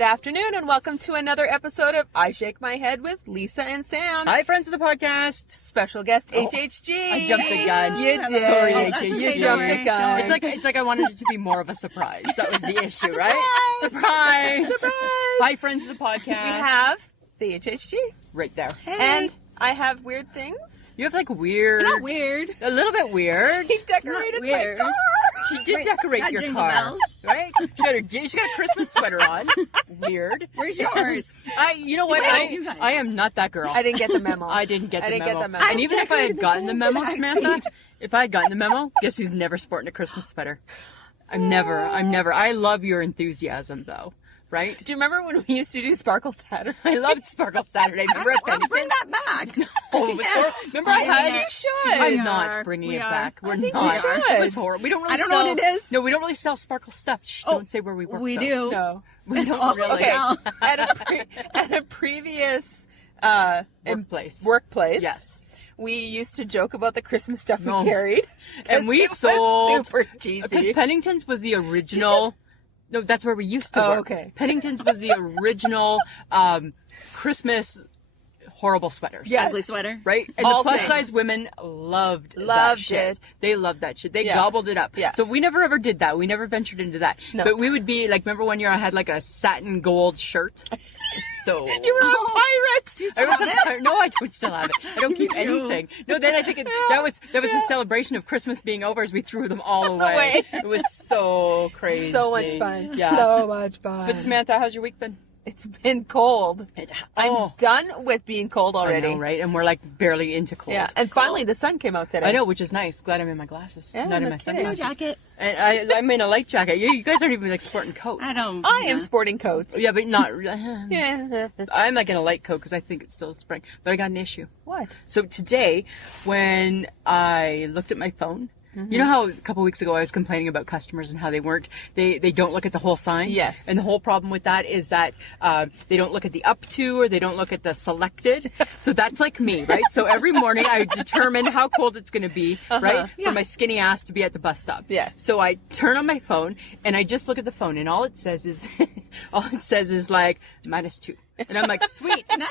Good afternoon and welcome to another episode of I Shake My Head with Lisa and Sam. Hi, friends of the podcast. Special guest HHG. I jumped the gun. You did. Sorry, HHG. HHG. You jumped the gun. It's like I wanted it to be more of a surprise. That was the issue, right? Surprise. Hi, friends of the podcast. We have the HHG. Right there. Hey. And I have weird things. You have like weird. Not weird. A little bit weird. She decorated my weird. car. She did decorate Not your jingle car, bells. right? She got a Christmas sweater on. Weird. Where's yours? You know what? Wait, you guys. I am not that girl. I didn't get the memo. I didn't get the memo. memo. And even if I had decorated the gotten the whole memo, back Samantha, seat. if I had gotten the memo, guess who's never sporting a Christmas sweater? I'm never. I love your enthusiasm, though. Right? Do you remember when we used to do Sparkle Saturday? I loved Sparkle Saturday. Remember at Pennington? Bring that back. Oh, it was Yes. horrible. Remember I had You it? should. I'm We not are. bringing We it are. back. We're I think we not. should. It was horrible. We don't really I don't sell. know what it is. No, we don't really sell Sparkle stuff. Shh, Oh, don't say where we work. we though. do. No. We don't really. Okay. No. At a previous Workplace. workplace. Yes. We used to joke about the Christmas stuff we No. carried. And we it was sold. super Because cheesy. Pennington's was the original. No, that's where we used to Oh, work. okay. Pennington's was the original Christmas horrible sweaters. Yeah. Ugly sweater. Right? And All the plus things. size women loved that Loved shit. it. They loved that shit. They Yeah. gobbled it up. Yeah. So we never ever did that. We never ventured into that. No. But we would be like, remember one year I had like a satin gold shirt? So You were a pirate. Do you I still was have a it? pirate. No, I don't still have it. I don't keep You do. anything. No, then I think that was the celebration of Christmas being over as we threw them all away. It was so crazy. So much fun. Yeah. So much fun. But Samantha, how's your week been? It's been cold. I'm done with being cold already. I know, right? And we're like barely into cold. Yeah. And finally the sun came out today. I know, which is nice. Glad I'm in my glasses, Yeah, not in no my kidding. No sunglasses. jacket. And I'm in a light jacket. You guys aren't even like sporting coats. I don't. I am sporting coats. Yeah, but not. Yeah. I'm like in a light coat because I think it's still spring. But I got an issue. What? So today, when I looked at my phone, you know how a couple weeks ago I was complaining about customers and how they don't look at the whole sign? Yes. And the whole problem with that is that they don't look at the up to or they don't look at the selected. So that's like me, right? So every morning I determine how cold it's going to be, right? Yeah. For my skinny ass to be at the bus stop. Yes. So I turn on my phone and I just look at the phone and all it says is like -2. And I'm like, sweet. Nice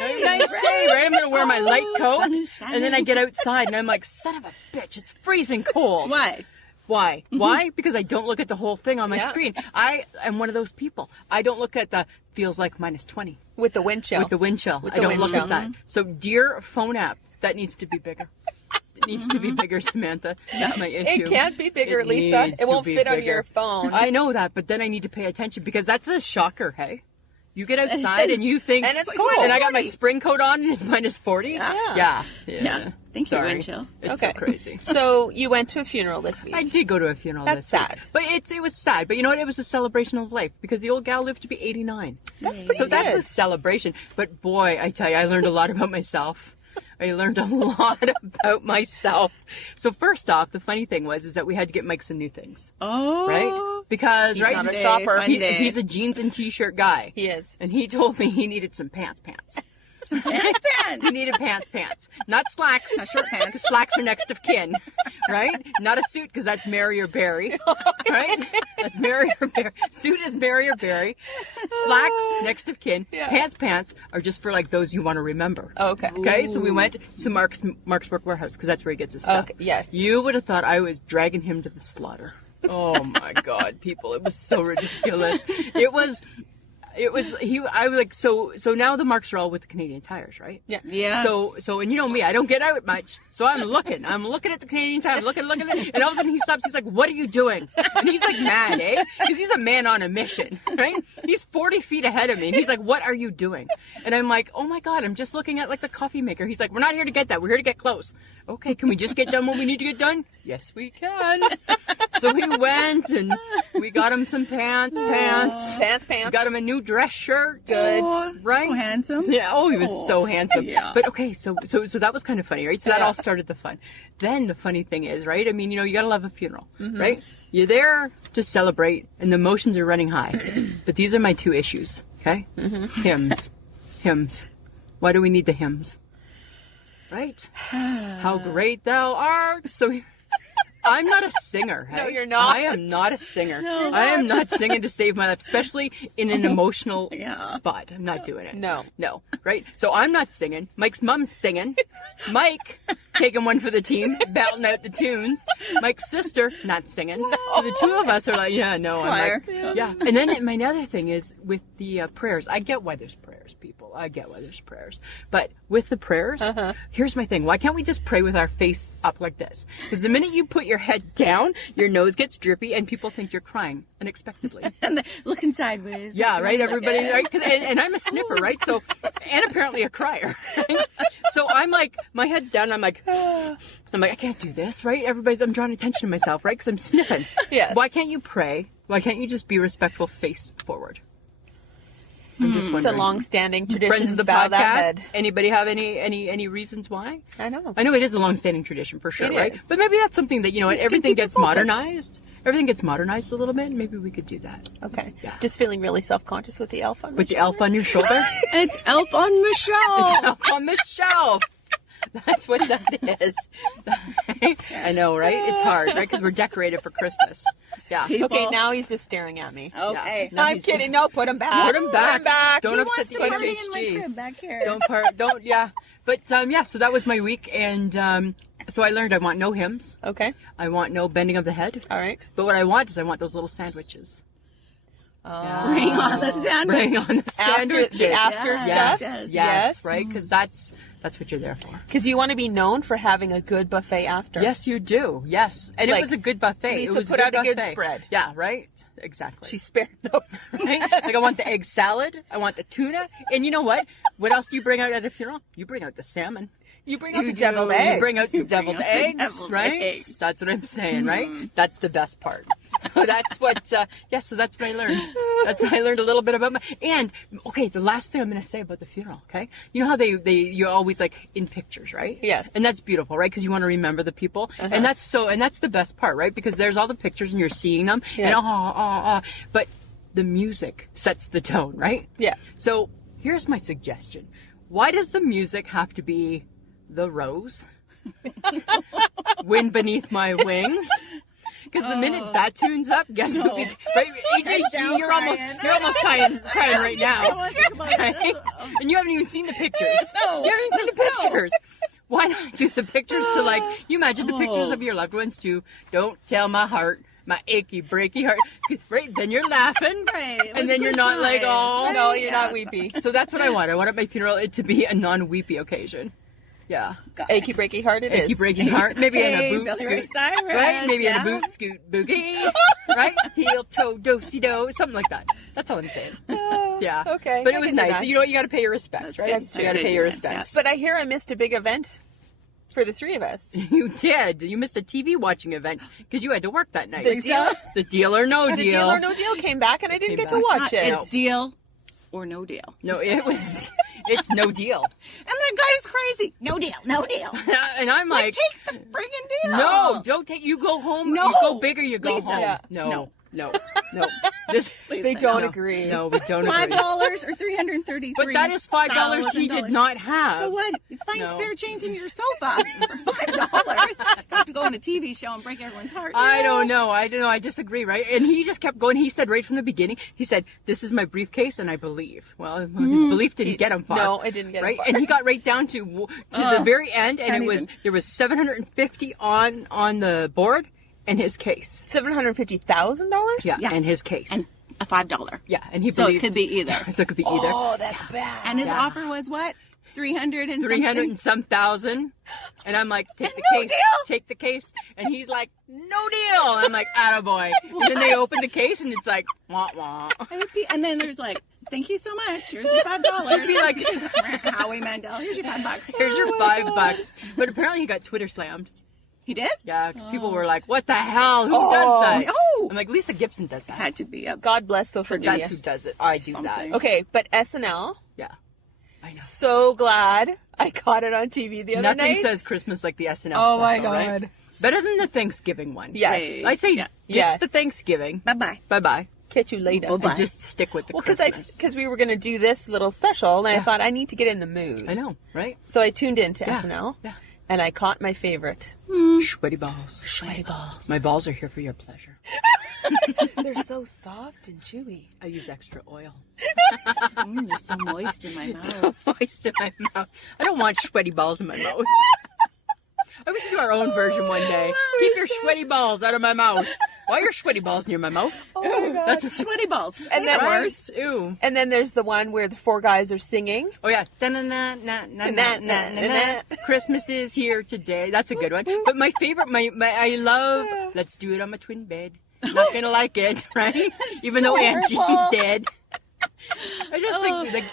day. Nice day, right? I'm going to wear my light coat. Sun is And then I get outside and I'm like, son of a bitch, it's freezing cold. What? Why? Why? Because I don't look at the whole thing on my Yeah. screen. I am one of those people. I don't look at the feels like -20 With the wind chill. with the wind chill. With I the don't wind look chill. at that. So dear phone app, that needs to be bigger. It needs to be bigger, Samantha. That's my issue. It can't be bigger, It Lisa. needs It to won't be fit on bigger. your phone. I know that, but then I need to pay attention because that's a shocker, hey? You get outside and you think, And it's cold. and I got my spring coat on and it's -40. Yeah. Yeah. Thank you, Sorry. wind chill. It's Okay. so crazy. So you went to a funeral this week. I did go to a funeral That's this week. sad. But it was sad. But you know what? It was a celebration of life because the old gal lived to be 89. That's Yay. pretty So good. that's a celebration. But boy, I tell you, I learned a lot about myself. I learned a lot about myself. So first off, the funny thing is that we had to get Mike some new things, Oh. right? Because He's right, not a shopper. he's a jeans and t-shirt guy, He is. and he told me he needed some pants. Some pants. He needed pants, not slacks. Not short pants. Because slacks are next of kin, right? Not a suit because that's Mary or Barry, right? That's Mary or Barry. Suit is Mary or Barry. Slacks next of kin. Yeah. Pants are just for like those you want to remember. Okay. Okay, so we went to Mark's Work Warehouse because that's where he gets his stuff. Okay. Yes. You would have thought I was dragging him to the slaughter. Oh my God, people! It was so ridiculous. I was like, so now the Marks are all with the Canadian Tires, right? Yeah. Yeah. So, and you know me, I don't get out much. So I'm looking at the Canadian Tire, I'm looking, and all of a sudden he stops, he's like, what are you doing? And he's like mad, eh? Because he's a man on a mission, right? He's 40 feet ahead of me, and he's like, what are you doing? And I'm like, oh my God, I'm just looking at like the coffee maker. He's like, we're not here to get that, we're here to get close. Okay, can we just get done what we need to get done? Yes, we can. So we went, and we got him some pants. Pants. We got him a new dress shirt. Good. Oh, Right? So handsome. Yeah, oh, he was so handsome. Yeah. But okay, so that was kind of funny, right? So that Yeah. all started the fun. Then the funny thing is, right? I mean, you gotta love a funeral, Mm-hmm. right? You're there to celebrate, and the emotions are running high. But these are my two issues, okay? Mm-hmm. Hymns. Why do we need the hymns? Right? How great thou art. So I'm not a singer. Hey? No, you're not. I am not a singer. No. I am not singing to save my life, especially in an emotional Yeah. spot. I'm not doing it. No. No, right? So I'm not singing. Mike's mom's singing. Mike, taking one for the team, belting out the tunes. Mike's sister, not singing. So the two of us are like, yeah, no. Choir. I'm like, yeah. And then my other thing is with the prayers. I get why there's prayers, people. I get why there's prayers. But with the prayers, here's my thing. Why can't we just pray with our face up like this? Because the minute you put your head down, your nose gets drippy and people think you're crying unexpectedly. And looking sideways. Yeah, right? Everybody, right? And I'm a sniffer, right? So, and apparently a crier. Right? So I'm like, my head's down and I'm like, I can't do this, right? I'm drawing attention to myself, right? Because I'm sniffing. Yes. Why can't you pray? Why can't you just be respectful face forward? I'm just It's wondering. a long-standing tradition. Friends of the bow that podcast. head. Anybody have any reasons why? I know. I know it is a long-standing tradition for sure, It right? is. But maybe that's something that Just everything keep it gets focused. modernized. Everything gets modernized a little bit. Maybe we could do that Okay. Yeah. Just feeling really self-conscious with the elf on my with the shoulder. elf on your shoulder. It's Elf on Michelle. It's elf on the shelf. That's what that is. I know, right? It's hard, right? Because we're decorated for Christmas. Yeah. People- Okay, now he's just staring at me. Okay. Yeah. No, I'm he's kidding. just- No, put him back. Put him back. Don't He upset wants the to party in my HHG. crib back here. Don't, yeah. But, yeah, so that was my week. And so I learned I want no hymns. Okay. I want no bending of the head. All right. But what I want is I want those little sandwiches. Oh. Bring on the sandwich. Bring on the After sandwiches. the after Yes, stuff. yes, Yes, right? Because that's what you're there for. Because you want to be known for having a good buffet after. Yes, you do. Yes. And Like, it was a good buffet. Lisa it was put out a good buffet. spread. Yeah, right? Exactly. She spared no. Right? Like I want the egg salad. I want the tuna. And you know what? What else do you bring out at a funeral? You bring out the salmon. You bring out the You deviled do. eggs. You bring out the You bring deviled out the eggs, deviled right? eggs. That's what I'm saying, right? That's the best part. So that's what, so that's what I learned. I learned a little bit about okay, the last thing I'm going to say about the funeral, okay? You know how you're always like in pictures, right? Yes. And that's beautiful, right? Because you want to remember the people. And that's the best part, right? Because there's all the pictures and you're seeing them. Yes. And but the music sets the tone, right? Yeah. So here's my suggestion. Why does the music have to be The Rose? Wind Beneath My Wings? Because the minute that tunes up, guess who? Right, HHG, you're almost crying right now, right? And you haven't even seen the pictures. No. You haven't even seen the pictures. Why not do the pictures to you imagine the pictures of your loved ones to Don't Tell My Heart, My Achy Breaky Heart, right? Then you're laughing, Right. It was and then you're good not like, times, oh, right? No, you're Yeah, not it's weepy. So that's what I want. I want at my funeral it to be a non-weepy occasion. Yeah. Achy breaky heart it is. Achy breaking heart. Maybe in a Hey, boot Billy Ray scoot. Cyrus, Right? Maybe in yeah. a boot scoot boogie. Right? Heel toe do-si-do. Something like that. That's all I'm saying. Yeah. Okay. But I it was can do nice. that. You know what? You got to pay your respects, That's right? That's You got to true. pay your Yeah, respects. But I hear I missed a big event for the three of us. You did. You missed a TV watching event because you had to work that night. The deal- The Deal or No The Deal. Deal or No Deal came back and I didn't Came get to back. watch it. It's deal or no deal. No, it's no deal. And that guy's crazy. No deal. No deal. And I'm like, Take the friggin' deal. no, don't take. You go home. No. You go big or you go Lisa. home. Yeah. No. This. They don't agree. No, we don't $5 agree. or $333. But that is $5 he did not have. So what? Find No. spare change in your sofa for $5. Have to go on a TV show and break everyone's heart. I don't know. I disagree, right? And he just kept going. He said right from the beginning, he said, this is my briefcase and I believe. Well, his belief didn't get him far. No, it didn't get him right? far. And he got right down to the very end, and can't it was even. there was 750 on the board and his case. $750,000? Yeah, and his case. And a $5. yeah, and he So believed. it could be either. So it could be either. Oh, that's bad. And his Yeah. offer was what? 300 and 300 something? and some thousand. And I'm like, take the No case. deal. Take the case. And he's like, no deal. And I'm like, attaboy. And then they open the case and it's like, wah wah. It would be, and then there's like, thank you so much. Here's your $5. Should be like, Howie Mandel. Here's your $5. here's your Oh my $5. But apparently he got Twitter slammed. He did? Yeah, because people were like, what the hell? Who Oh. does that? Oh. I'm like, Lisa Gibson does that. Had to be a God bless social media. That's who does it. I do that. Something. Okay, but SNL, I know. so glad I caught it on TV the other Nothing night. says Christmas like the SNL Oh my special, right? God. Better than the Thanksgiving one. Yes. Right. I say Yeah. ditch Yes. the Thanksgiving. Bye-bye. Bye-bye. Catch you later. Bye-bye. And just stick with the Well, Christmas. because we were going to do this little special, and I Yeah. thought I need to get in the mood. I know, right? So I tuned into Yeah. SNL. Yeah. and I caught my favorite. Sweaty balls. Sweaty balls. My balls are here for your pleasure. They're so soft and chewy. I use extra oil. You're so moist in my mouth. So moist in my mouth. I don't want sweaty balls in my mouth. We should do our own version one day. Keep your sweaty balls out of my mouth. Why are your sweaty balls near my mouth? Oh my God. That's sweaty balls. And then Worst. Ew. And then there's the one where the four guys are singing. Oh yeah. Christmas is here today. That's a good one. But my favorite, I love. Let's do it on my twin bed. Not gonna like it, right? Even though Aunt Jean's dead. I just think,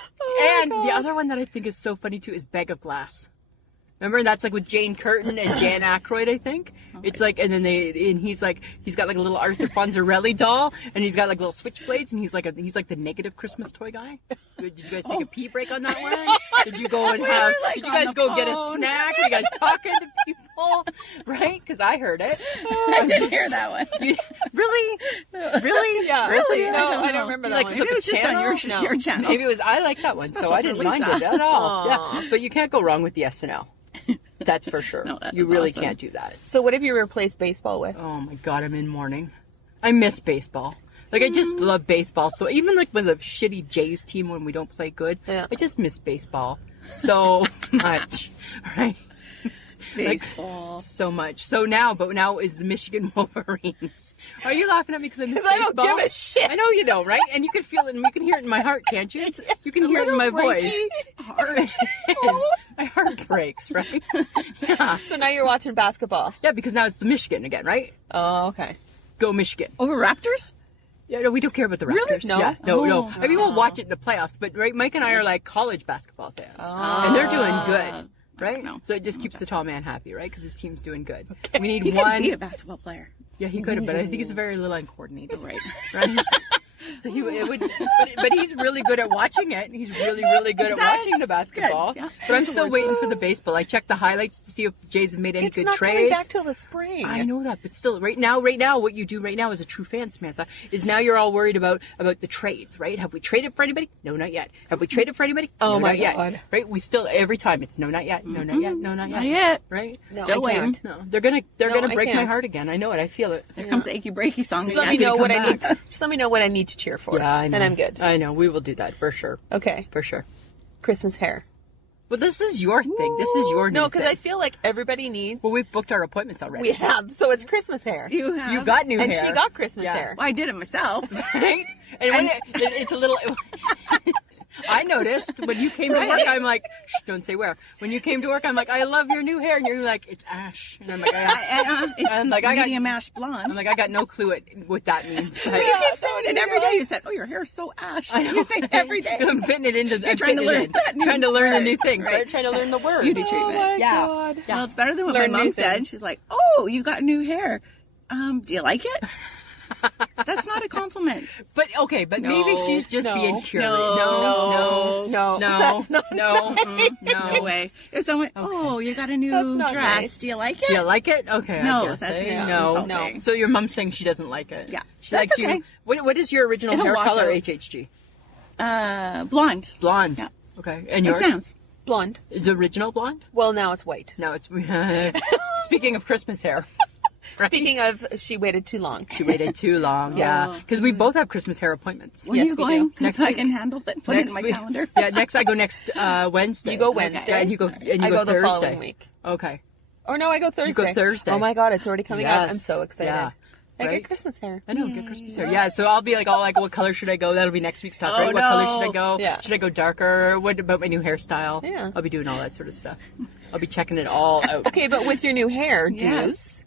and the other one that I think is so funny too is Bag of Glass. Remember, that's like with Jane Curtin and Dan Aykroyd, I think. Okay. It's like, and then he's got like a little Arthur Fonzarelli doll, and he's got like little switchblades, and he's like the negative Christmas toy guy. Did you guys take a pee break on that one? Did you go and did you guys go get a snack? Were you guys talking to people? Right? Because I heard it. I didn't hear that one. Really? Really? Yeah. Really? No, I don't remember that one. Maybe it was just on your channel. Maybe it was. I like that one, Special so I didn't for mind Lisa. it at all. Yeah. But you can't go wrong with the SNL. That's for sure. No, that you is really awesome. can't do that. So what have you replaced baseball with? Oh my God, I'm in mourning. I miss baseball. Like, I just love baseball. So even like with a shitty Jays team when we don't play good, Yeah. I just miss baseball so much, right? Baseball. Like, so much. So now is the Michigan Wolverines. Are you laughing at me because I miss baseball? I don't give a shit. I know you don't, right? And you can feel it, and you can hear it in my heart, can't you? You can hear it in my voice. Heart. My heart breaks, right? Yeah. So now you're watching basketball. Yeah, because now it's the Michigan again, right? Oh, okay. Go Michigan. Over Raptors? Yeah, no, we don't care about the Raptors. Really? No? Yeah, no. Oh. I mean, we'll watch it in the playoffs, but right, Mike and I are like college basketball fans, Oh. and they're doing good, right? know. So it just keeps the tall man happy, right? Because his team's doing good. Okay. We need He could one. be a basketball player. Yeah, he could have, but I think he's very little uncoordinated. Right. Right? So but he's really good at watching it. He's really, really good at watching the basketball. Good, yeah. But I'm still waiting for the baseball. I checked the highlights to see if Jays have made any It's good not coming trades. back till the spring. I know that, but still, right now, what you do right now as a true fan, Samantha, is now you're all worried about the trades, right? Have we traded for anybody? No, not yet. Have we traded for anybody? Oh No, my not yet. God. Right? We still every time it's no, not yet. No, not yet. No, not yet. Not yet. Right? No, Still I waiting. can't. No, they're gonna I break my can't. heart again. I know it. I feel it. There comes the achy breaky song. Just again. let me know come what I need. back. Just let me know what I need to cheer for. Yeah, I know. And I'm good. I know. We will do that for sure. Okay. For sure. Christmas hair. Well, this is your thing. This is your new No, because thing. I feel like everybody needs. Well, we've booked our appointments already. We have. So it's Christmas hair. You have. You got new And hair. she got Christmas Yeah. hair. Well, I did it myself. Right? And when it's a little. I noticed when you came to work, I'm like, shh, don't say where. When you came to work, I'm like, I love your new hair, and you're like, it's ash, and I'm like, It's I'm like, I got- medium ash blonde. I got no clue what that means. But you keep saying it every day. You said, "Oh, your hair's so ash." I know. You say it every day. I'm fitting it into. I'm trying to fitting learn it in. that new Trying to learn the word. new things, right? Right. Trying to learn the word. Beauty Oh treatment. my Yeah. God. Yeah. Well, it's better than what Learn my new mom said. things. She's like, "Oh, you got new hair. Do you like it?" That's not a compliment. But okay, but maybe No, she's just no, being curious. no, no, that's not no, nice. No way. If someone, "Oh, you got a new That's not dress. nice. Do you like it?" Do you like it? Okay. No, I guess, that's no. insulting. So your mom's saying she doesn't like it. Yeah. She That's likes okay. you. What is your original It'll hair wash color? out. HHG. Blonde. Blonde. Yeah. Okay. And yours? Exams. Blonde. Is original blonde? Well, now it's white. No, it's. Speaking of Christmas hair. Right? Speaking of, she waited too long. She waited too long. Yeah. Oh. Because we both have Christmas hair appointments. When Yes, are you we going? do. Next so I week. can handle it. Put it in Next my week. calendar. Yeah. Next I go next Wednesday. You go Okay. Wednesday. Yeah, and you go I go the Thursday. following week. Okay. Or no, I go Thursday. You go Thursday. Oh my God, it's already coming out. Yes. I'm so excited. Yeah. I Right? get Christmas hair. I know, get Christmas hair. Yeah, so I'll be like, what color should I go? That'll be next week's talk, Oh, right? What color no. should I go? Yeah. Should I go darker? What about my new hairstyle? Yeah. I'll be doing all that sort of stuff. I'll be checking it all out. Okay, but with your new hair, Yes. dues.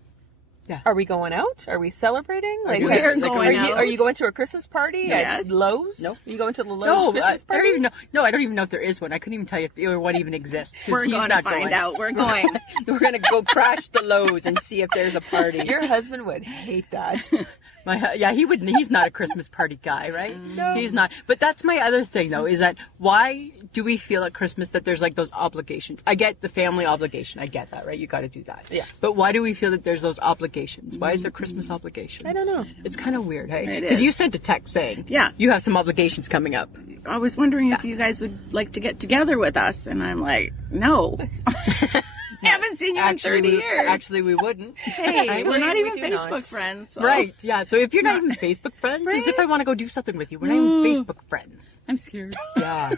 Yeah. Are we going out? Are we celebrating? Are you We're like, going are you, out. are you going to a Christmas party Yes. at Lowe's? Nope. Are you going to the Lowe's No, Christmas I don't party? even know. No, I don't even know if there is one. I couldn't even tell you if one even exists. 'Cause We're he's going to not find going. out. We're going. We're gonna go crash the Lowe's and see if there's a party. Your husband would hate that. He wouldn't. He's not a Christmas party guy, right? No. He's not. But that's my other thing, though, is that why do we feel at Christmas that there's like those obligations? I get the family obligation. I get that, right? You got to do that. Yeah. But why do we feel that there's those obligations? Why is there Christmas obligations? I don't know. It's kind of weird, hey? It Because is. you sent a text saying, Yeah. you have some obligations coming up. I was wondering if you guys would like to get together with us, and I'm like, no. I haven't haven't seen you in 30 years. Actually, we wouldn't. Hey, Actually, we're not we even do Facebook not. friends. So. Right, yeah. So if you're not even Facebook friends, as if I want to go do something with you. We're not even Facebook friends. I'm scared. Yeah.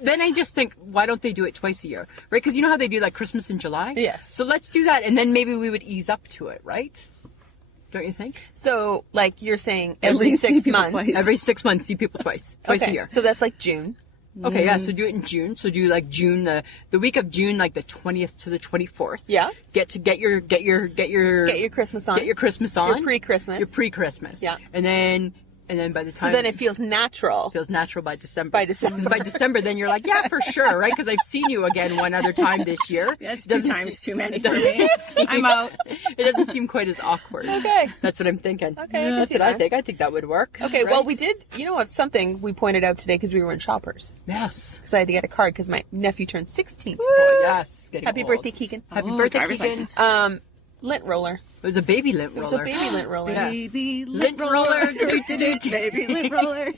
Then I just think, why don't they do it twice a year? Right? Because you know how they do like Christmas in July? Yes. So let's do that, and then maybe we would ease up to it, right? Don't you think? So, like you're saying, At every least see 6 people months. twice. Every 6 months, see people twice a Okay, year. so that's like June. Okay, yeah. So do it in June. So do like June, the week of June, like the 20th to the 24th. Yeah. Get your Get your Christmas on. Get your Christmas on. Your pre-Christmas. Your pre-Christmas. Yeah. And then by the time So then it feels natural. feels natural by December. By December. So by December, then you're like, yeah, for sure, right? Because I've seen you again one other time this year. That's Doesn't 2 times too many for doesn't me. seem- I'm out. It doesn't seem quite as awkward. Okay. That's what I'm thinking. Okay, I can That's see what I that. think. I think that would work. Okay, right? well, we did, you know what, something we pointed out today because we were in Shoppers. Yes. Because I had to get a card because my nephew turned 16. Boy, yes. Getting Happy old. birthday, Keegan. Happy Oh, birthday, driver's Keegan. license. Lint roller. It was a baby lint It was roller. a baby lint roller. Yeah. Baby Lint lint roller. roller. Doot-doot-doot, baby lint roller.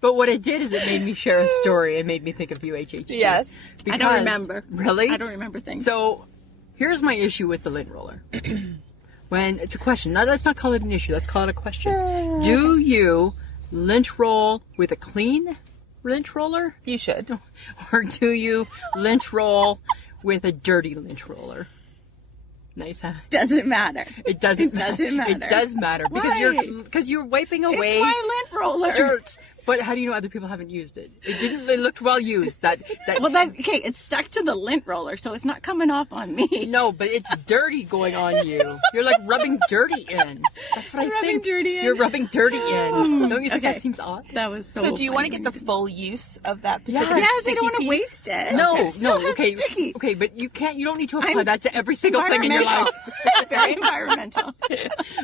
But what it did is it made me share a story and made me think of UHHG. Yes. I don't remember. Really? I don't remember things. So, here's my issue with the lint roller. When it's a question. Now, let's not call it an issue. Let's call it a question. Do you lint roll with a clean lint roller? You should. Or do you lint roll with a dirty lint roller? Nice, huh? Doesn't matter. It doesn't. It doesn't matter. It does matter because Why? you're wiping It's away my lint roller. dirt. But how do you know other people haven't used it? It didn't. It looked well used. That. Well, okay, it's stuck to the lint roller, so it's not coming off on me. No, but it's dirty going on you. You're like rubbing dirty in. That's what I Rubbing think. dirty in? You're rubbing dirty in. Don't you think Okay. that seems odd? That was so. So do you want to funny get the when you full use of that Yes. particular Yes, I sticky don't want to piece? waste it. No, It still no, has okay, sticky. okay, but you can't. You don't need to apply I'm that to every single thing in your life, Very environmental.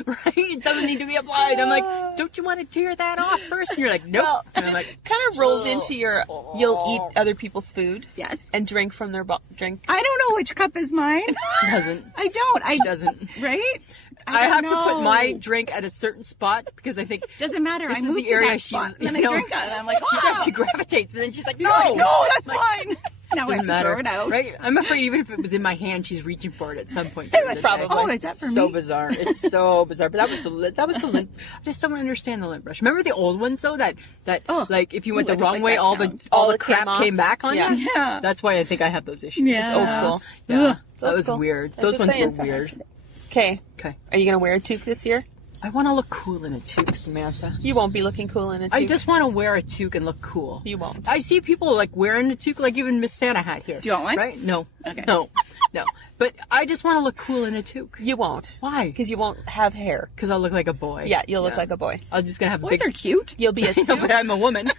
right? It doesn't need to be applied. I'm like, don't you want to tear that off first? And you're like, nope. Well, and I'm this like, kind of rolls into your, you'll eat other people's food Yes. and drink from their drink. I don't know which cup is mine. she doesn't. I don't. She doesn't. Right? I have don't to put know. my drink at a certain spot because I think Doesn't matter. This I is moved the to area that she- spot, and then no. I drink it, and I'm like, she oh, does. She gravitates, and then she's like, no, no, that's mine. Now I have Doesn't to matter, throw it out. right? I'm afraid even if it was in my hand, she's reaching for it at some point. during the day. Probably. Oh, is that for So me? bizarre. It's so bizarre. But that was the lint. That was the lint. I just don't understand the lint brush. Remember the old ones though? That Oh. like if you went Ooh, I the don't wrong like way, that all sound. the All it crap came came off. back on Yeah. you. Yeah. That's why I think I have those issues. Yeah. It's old school. Yeah. Ugh. That old was school. weird. I'm Those just ones saying. were weird. Okay. Okay. Are you going to wear a toque this year? I want to look cool in a toque, Samantha. You won't be looking cool in a toque. I just want to wear a toque and look cool. You won't. I see people like wearing a toque, like even Miss Santa hat here. Do you want one? Right? No. Okay. No. But I just want to look cool in a toque. You won't. Why? Because you won't have hair. Because I'll look like a boy. Yeah, you'll look like a boy. I'm just gonna have Boys big. are cute. You'll be a No, toque. but I'm a woman.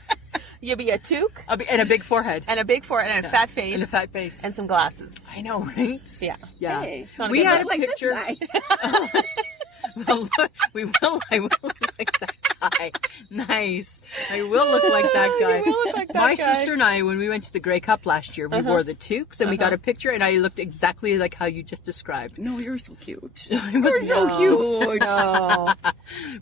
You'll be a toque And a big forehead. and a big forehead and a fat face And a fat face. and some glasses. I know, right? Yeah. Yeah. Hey, not a We good had a look. like this picture. guy. Well, look, I will look like that guy. Nice. I will look like that guy. You will look like that My guy. sister and I, when we went to the Grey Cup last year, we wore the toques and we got a picture, and I looked exactly like how you just described. No, you're so cute. It was so cute. No.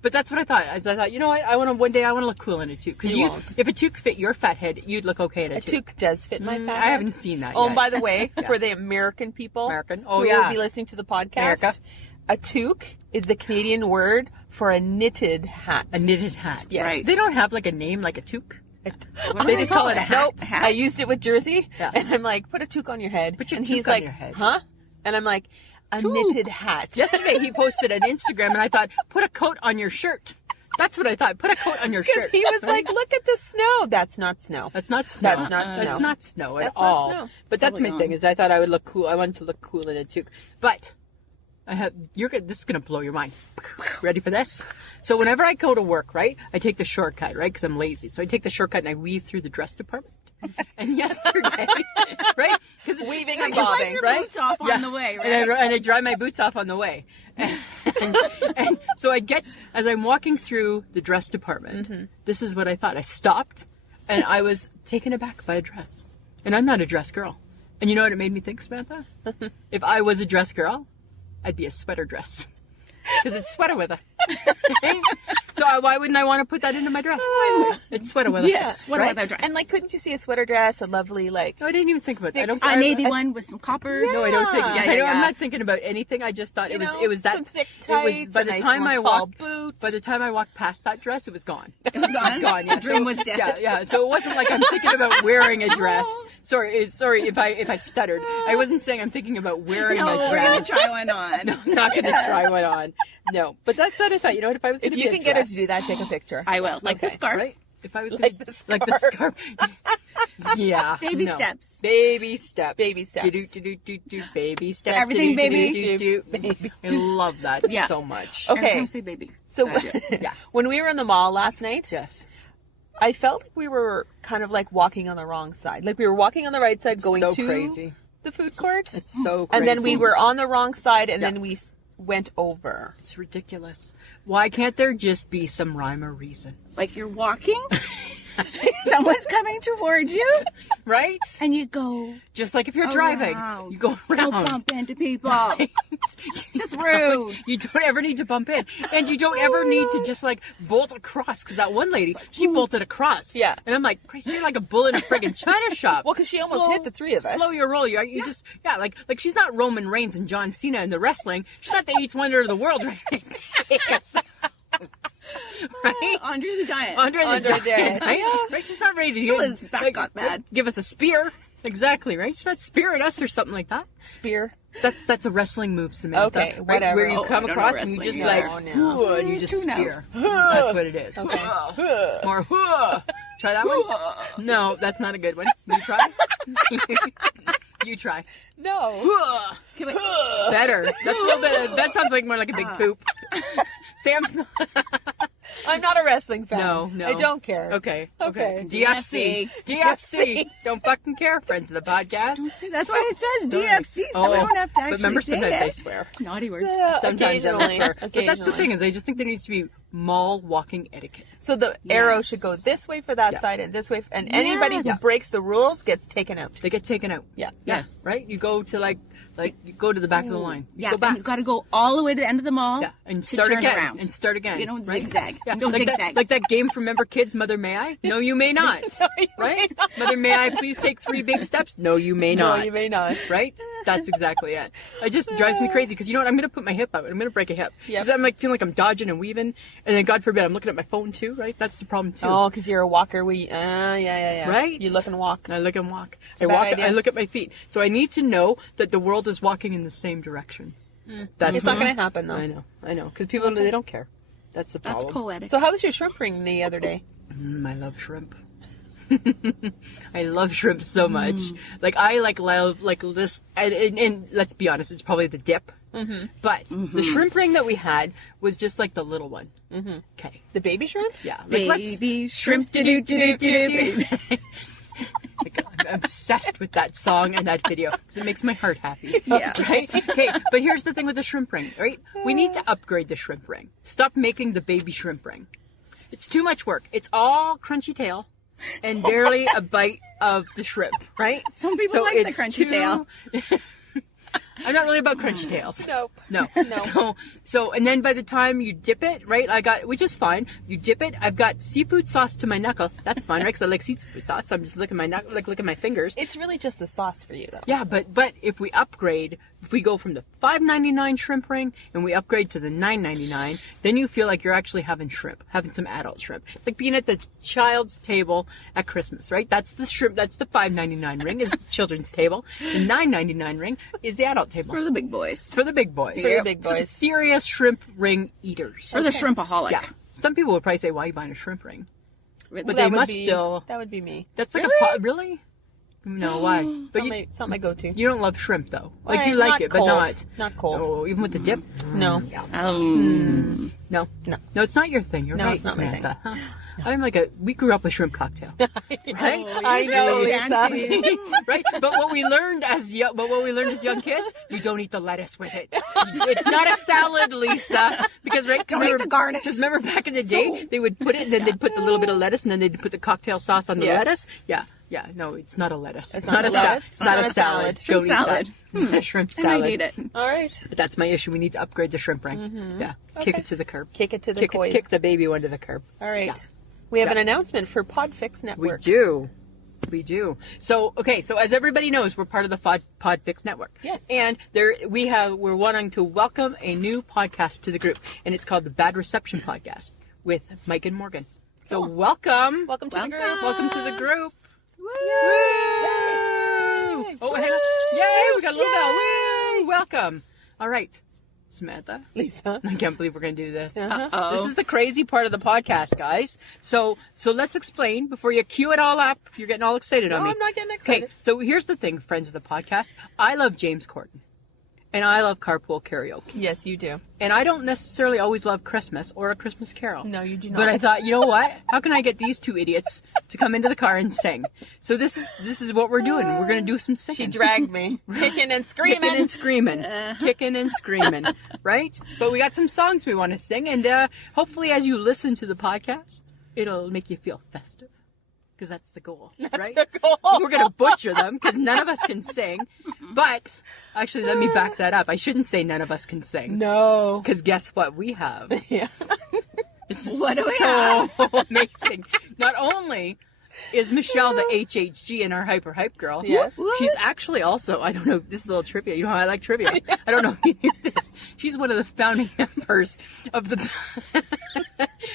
But that's what I thought. I thought, you know what? One day I want to look cool in a toque. Because You won't. if a toque fit your fat head, you'd look okay in a A toque. toque does fit my fat I head. haven't seen that Oh, yet. and by the way, for the American people American. Oh, who yeah. will be listening to the podcast, America. a toque is the Canadian word for a knitted hat. A knitted hat. Yes. Right. They don't have like a name like a toque. What They do just call it a hat. Nope. I used it with Jersey, Yeah. and I'm like, put a toque on your head. Put your and toque he's on like, your head. huh? And I'm like, a Toque. knitted hat. Yesterday he posted on Instagram, and I thought, put a coat on your shirt. That's what I thought. Put a coat on your Because shirt. he was like, look at the snow. That's not snow. That's not snow. That's not That's snow. not snow at That's not all. snow. But that's Totally my thing. wrong. Is I thought I would look cool. I wanted to look cool in a toque. But this is gonna blow your mind. Ready for this? So whenever I go to work, right, I take the shortcut, right, because I'm lazy. So I take the shortcut and I weave through the dress department. And yesterday, right, because Weaving You and dry bobbing, your right? boots off on the way, right? And I dry my boots off on the way. And so as I'm walking through the dress department, this is what I thought. I stopped, and I was taken aback by a dress. And I'm not a dress girl. And you know what it made me think, Samantha? If I was a dress girl, I'd be a sweater dress. Because it's sweater weather. So why wouldn't I want to put that into my dress? It's sweater weather. Yeah, sweater right? weather dress. And like, couldn't you see a sweater dress, a lovely like? No, I didn't even think about it. I don't. a navy one with some copper. No, I don't think. Yeah. Yeah, I'm yeah. not thinking about anything. I just thought You it was that. some thick It tights, was by the a nice time I long, tall walked. boot. By the time I walked past that dress, it was gone. It was gone. It's gone. Yeah. The dream was dead. Yeah. So it wasn't like I'm thinking about wearing a dress. Sorry if I stuttered. I wasn't saying I'm thinking about wearing No, a dress. we're gonna try one on. No, I'm not gonna try one on. No, but that's what I thought. You know what? If I was gonna If be you a can get her dress, to do that, take a picture. I will. Like the Okay. scarf. right? If I was Like gonna, the like the scarf. Yeah. Baby no. steps. Baby steps. Baby steps. Do. Baby steps. Everything baby. Do. Baby. I love that Yeah. so much. Okay. Every time I say baby. So Yeah. when we were in the mall last night, Yes. I felt like we were kind of like walking on the wrong side. Like we were walking on the right side, going so to crazy. the food court, It's so crazy. and then we were on the wrong side, and Yeah. then we went over. It's ridiculous. Why can't there just be some rhyme or reason? Like you're walking, someone's coming towards you, Right? and you go. Just like if you're driving, Around. you go Don't around. bump into people. It's just rude. You don't ever need to bump in, and you don't ever need to just like bolt across. Because that one lady, she bolted across. Yeah. And I'm like, Christ, you're like a bull in a friggin' china shop. Well, because she almost hit the three of us. Slow your roll. You just like she's not Roman Reigns and John Cena in the wrestling. She's not the eighth wonder of the world, right? Right? Andre the Giant. Andre the Andre Giant, the- right? Right? She's not ready to Till his back got bad. Give us a spear. Exactly, right? She's not spearing us or something like that. Spear. That's a wrestling move, Samantha. Okay, right? whatever. Where you Oh, come I don't across know and you just wrestling like, either. No, no. and you just True now. spear. That's what it is. Okay. More, try that one? No, that's not a good one. You try? You try. No. Can we- Better. That's a little bit. That sounds like more like a big poop. Sam's. I'm not a wrestling fan. No. I don't care. Okay. Okay. DFC. Don't fucking care, friends of the podcast. That's why it says Sorry. DFC, so we don't have to actually but remember, say sometimes it. they swear. Naughty words. Yeah, Sometimes they occasionally. swear. But that's the Occasionally. thing is, I just think there needs to be mall walking etiquette. So the arrow should go this way for that Yeah. side and this way, and anybody who Yeah. breaks the rules gets taken out. They get taken out. Yeah. Yes. Right? You go to like you go to the back of the line. You Yeah, go and back. you got to go all the way to the end of the mall. Yeah, and to start turn again. around. And start again. You don't right? zigzag. Yeah, Don't like zigzag. That, like that game from Remember Kids, Mother May I? No, you may not. Right? Mother, may I please take 3 big steps? No, you may No, not. you may not. Right? That's exactly it. It just drives me crazy because you know what? I'm going to put my hip out. I'm going to break a hip. Yep. Because I'm like feeling like I'm dodging and weaving. And then God forbid I'm looking at my phone too, right? That's the problem too. Oh, because you're a walker. Yeah. Right? You look and walk. I look and walk. a I bad walk. idea. I look at my feet. So I need to know that the world is walking in the same direction. That's It's what- not going to happen though. I know. Because people, they don't care. That's the That's problem. poetic. So how was your shrimp ring the other day? I love shrimp. I love shrimp so much. Like I love this, and let's be honest, it's probably the dip. Mm-hmm. But the shrimp ring that we had was just like the little one. Mm-hmm. Okay. The baby shrimp? Yeah. Like, Baby shrimp, do-do-do-do-do-do. Like, I'm obsessed with that song and that video because it makes my heart happy. Yeah. Right? Okay, but here's the thing with the shrimp ring, right? We need to upgrade the shrimp ring. Stop making the baby shrimp ring. It's too much work. It's all crunchy tail and barely a bite of the shrimp, right? Some people like the crunchy tail. I'm not really about crunchy tails. Nope. No. No. So, and then by the time you dip it, right, which is fine. You dip it. I've got seafood sauce to my knuckle. That's fine, right? Because I like seafood sauce. So I'm just licking my knuckle, like licking my fingers. It's really just the sauce for you though. Yeah, but if we upgrade, if we go from the $5.99 shrimp ring and we upgrade to the $9.99, then you feel like you're actually having shrimp, having some adult shrimp. It's like being at the child's table at Christmas, right? That's the shrimp. That's the $5.99 ring is the children's table. The $9.99 ring is the adult table. For the big boys. It's for the big boys. For the big It's for the boys. serious shrimp ring eaters. Or the shrimpaholic. Yeah. Some people would probably say, "Why are you buying a shrimp ring?" But But That they would must be- still. That would be me. That's like Really? really. No, why? But It's not my go-to. you don't love shrimp though. Like Well, you like not it, cold. but not. Not cold. Oh, even with the dip. No. Yeah. No. No, it's not your thing. You're No, right, it's not my thing. Samantha. Huh. we grew up with shrimp cocktail. Right? I know, fancy. Right? But what we learned as young kids, you don't eat the lettuce with it. It's not a salad, Lisa. Because Don't eat the garnish. Because remember back in the day, they would put it and then they'd put the little bit of lettuce and then they'd put the cocktail sauce on the Yes. lettuce. Yeah. Yeah, no, it's not a lettuce. It's not a lettuce. It's not a salad. Shrimp Don't salad. eat that. It's not a shrimp I salad. might eat it. All right. But that's my issue. We need to upgrade the shrimp ring. Mm-hmm. Yeah. Okay. Kick it to the curb. Kick it to the koi. Kick the baby one to the curb. All right. Yeah. We have Yeah. an announcement for Podfix Network. We do. So, okay, so as everybody knows, we're part of the Podfix Network. Yes. And we're wanting to welcome a new podcast to the group, and it's called the Bad Reception Podcast with Mike and Morgan. So Cool. welcome. Welcome to the group. Welcome to the group. Woo! Oh, hang on. Yay, we got a little bell. Woo! Welcome. All right. Samantha. Lisa. I can't believe we're going to do this. Uh-oh. This is the crazy part of the podcast, guys. So let's explain before you cue it all up. You're getting all excited on No, me. I'm not getting excited. Okay, so here's the thing, friends of the podcast. I love James Corden. And I love carpool karaoke. Yes, you do. And I don't necessarily always love Christmas or A Christmas Carol. No, you do not. But I thought, you know what? How can I get these two idiots to come into the car and sing? So this is what we're doing. We're going to do some singing. She dragged me. Kicking and screaming. Kicking and screaming. Kicking and screaming. Right? But we got some songs we want to sing. And hopefully as you listen to the podcast, it'll make you feel festive. Because that's the goal, right? the goal. We're going to butcher them because none of us can sing. But actually, let me back that up. I shouldn't say none of us can sing. No. Because guess what we have? Yeah. This is What do we so amazing. Not only is Michelle the HHG and our hype girl. Yes. She's actually also, I don't know, this is a little trivia. You know how I like trivia. I don't know if you knew this. She's one of the founding members of the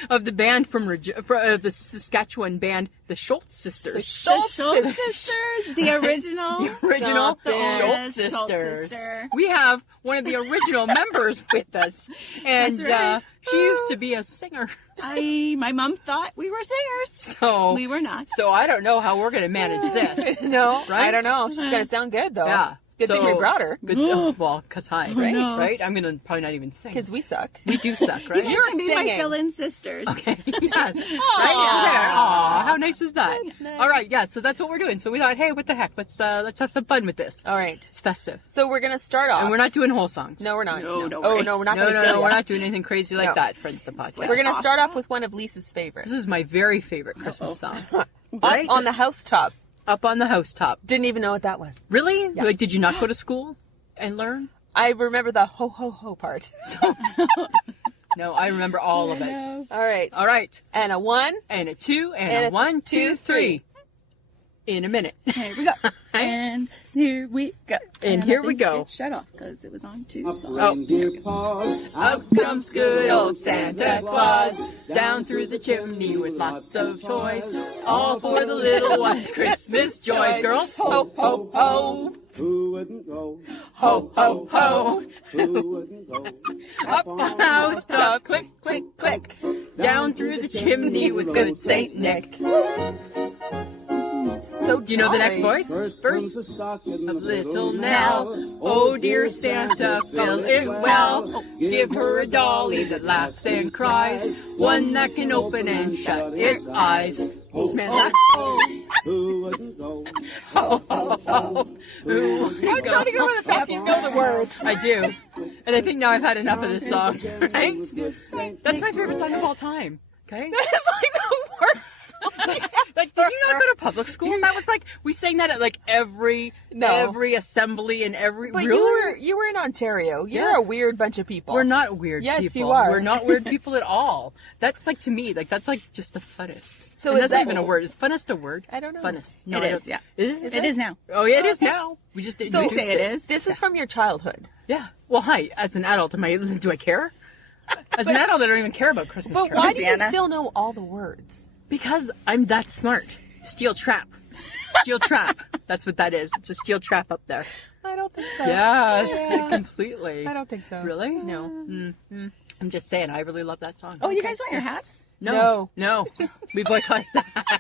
of the band from the Saskatchewan band, the Schultz Sisters. Schultz Sisters, the original. The original Stop it. Schultz Sisters. sister. We have one of the original members with us, and That's right. she used to be a singer. My mom thought we were singers. So We were not. So I don't know how we're gonna manage this. No, Right? I don't know. She's gonna sound good though. Yeah. Good thing So- we brought her. Good. Well, cause hi, Oh, right? no. Right? I'm gonna probably not even sing. Because we suck. We do suck, right? You You're can be my singing. fill-in sisters. Okay. Yes. Right there. Aw, how nice is that? Nice. All right. Yeah. So that's what we're doing. So we thought, hey, what the heck? Let's have some fun with this. All right. It's festive, So we're gonna start off. and we're not doing whole songs. No, we're not. No, don't Oh worry. no, we're not No, gonna no, kill no. ya. We're not doing anything crazy like No. that, friends. The podcast. We're gonna start off with one of Lisa's favorites. This is my very favorite Christmas song. Up Right? on the housetop. Up on the housetop. Didn't even know what that was. Really? Yeah. Like, did you not go to school and learn? I remember the ho ho ho part. No, I remember all of it. All right. All right. And a 1. And a 2, and And a a 1, 2, 2, 3. In a minute. Here we go. And here we go. And I here we think go. it shut off because it was on 2. Up comes good old Santa Claus, down through the chimney with lots of toys, all for the little ones' Christmas joys. Girls, ho, ho, ho. Who wouldn't go? Ho, ho, ho. Who wouldn't go? Up on the housetop, click, click, click, down through the chimney with good Saint Nick. So Do you know the next jarring. voice? First Verse comes the stocking of little Nell. Oh, dear Santa, fill it well. Give her a dolly that laughs and cries, one that can open and shut its eyes. Samantha? Who wouldn't go? Ho, ho, ho. Ooh. I'm trying to go with the fact you know the words. I do. And I think now I've had enough of this song. Right? That's my favorite song of all time. Okay? That is like the worst. Like, did you not go to public school? That was like, we sang that at like every assembly and every. But really? you were in Ontario. You're Yeah. a weird bunch of people. We're not weird Yes, people. you are. We're not weird people at all. That's like, to me, like, that's like just the funnest. So And is that's not that- even a word. Is funnest a word? I don't know. Funnest. No, It I is, don't- yeah. It is? It is now. Oh, yeah, it is now. We just didn't So introduce say it is. This is from your childhood. Yeah. Well, hi. As an adult, do I care? As an adult, I don't even care about Christmas But carols. why do you Rosanna. still know all the words? Because I'm that smart. Steel trap. Steel trap. That's what that is. It's a steel trap up there. I don't think so. Yes, Yeah. completely. I don't think so. Really? No. Mm. I'm just saying, I really love that song. Oh, you guys want your hats? No. We boycotted the hats.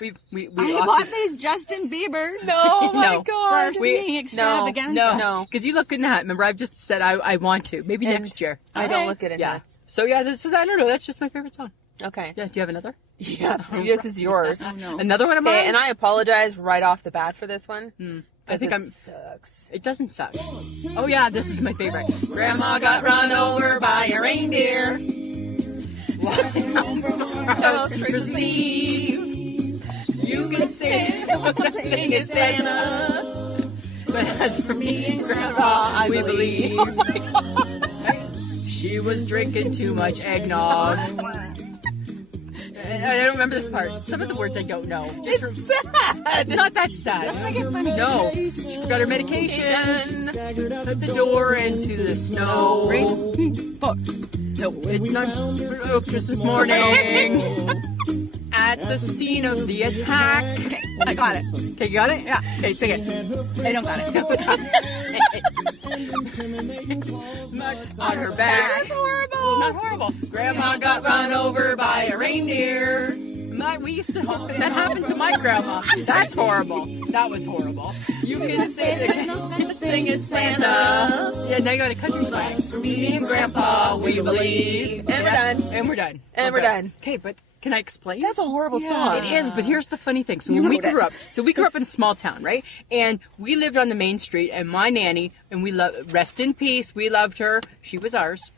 We I opted- bought these Justin Bieber. No, my No. God. For We- singing extravaganza. No. Because you look good in a hat. Remember, I've just said I want to. Maybe And next year. I don't look good in Yeah. hats. So yeah, I don't know. That's just my favorite song. Okay. Yeah. Do you have another? Yeah. This is yours. Oh, no. Another one of mine? Okay, and I apologize right off the bat for this one. I think it sucks. It doesn't suck. Oh yeah, this is my favorite. Grandma got run over by a reindeer. Christmas Eve. You can say no such thing as Santa. But as for me and Grandpa, we believe. Oh my God. She was drinking too much eggnog. I don't remember this part. Some of the words I don't know. It's sad. It's not that sad. Let's make it funny. No. She forgot her medication. Put the door into the snow. Fuck. No, it's not Christmas morning. At the scene of the attack. I got it. Okay, you got it? Yeah. Okay, sing it. I don't got it. On her back. That's horrible. Not horrible. Grandma got run over by a reindeer. We used to hope that happened to my grandma. That's horrible. That was horrible. You can say there's no such thing as Santa. Yeah, now you got a country song. For me and Grandpa, we believe. And we're done. And we're done. And we're done. Okay, but can I explain? That's a horrible song. It is, but here's the funny thing. So when we grew up, we grew up in a small town, right? And we lived on the main street, and my nanny, and rest in peace, we loved her. She was ours.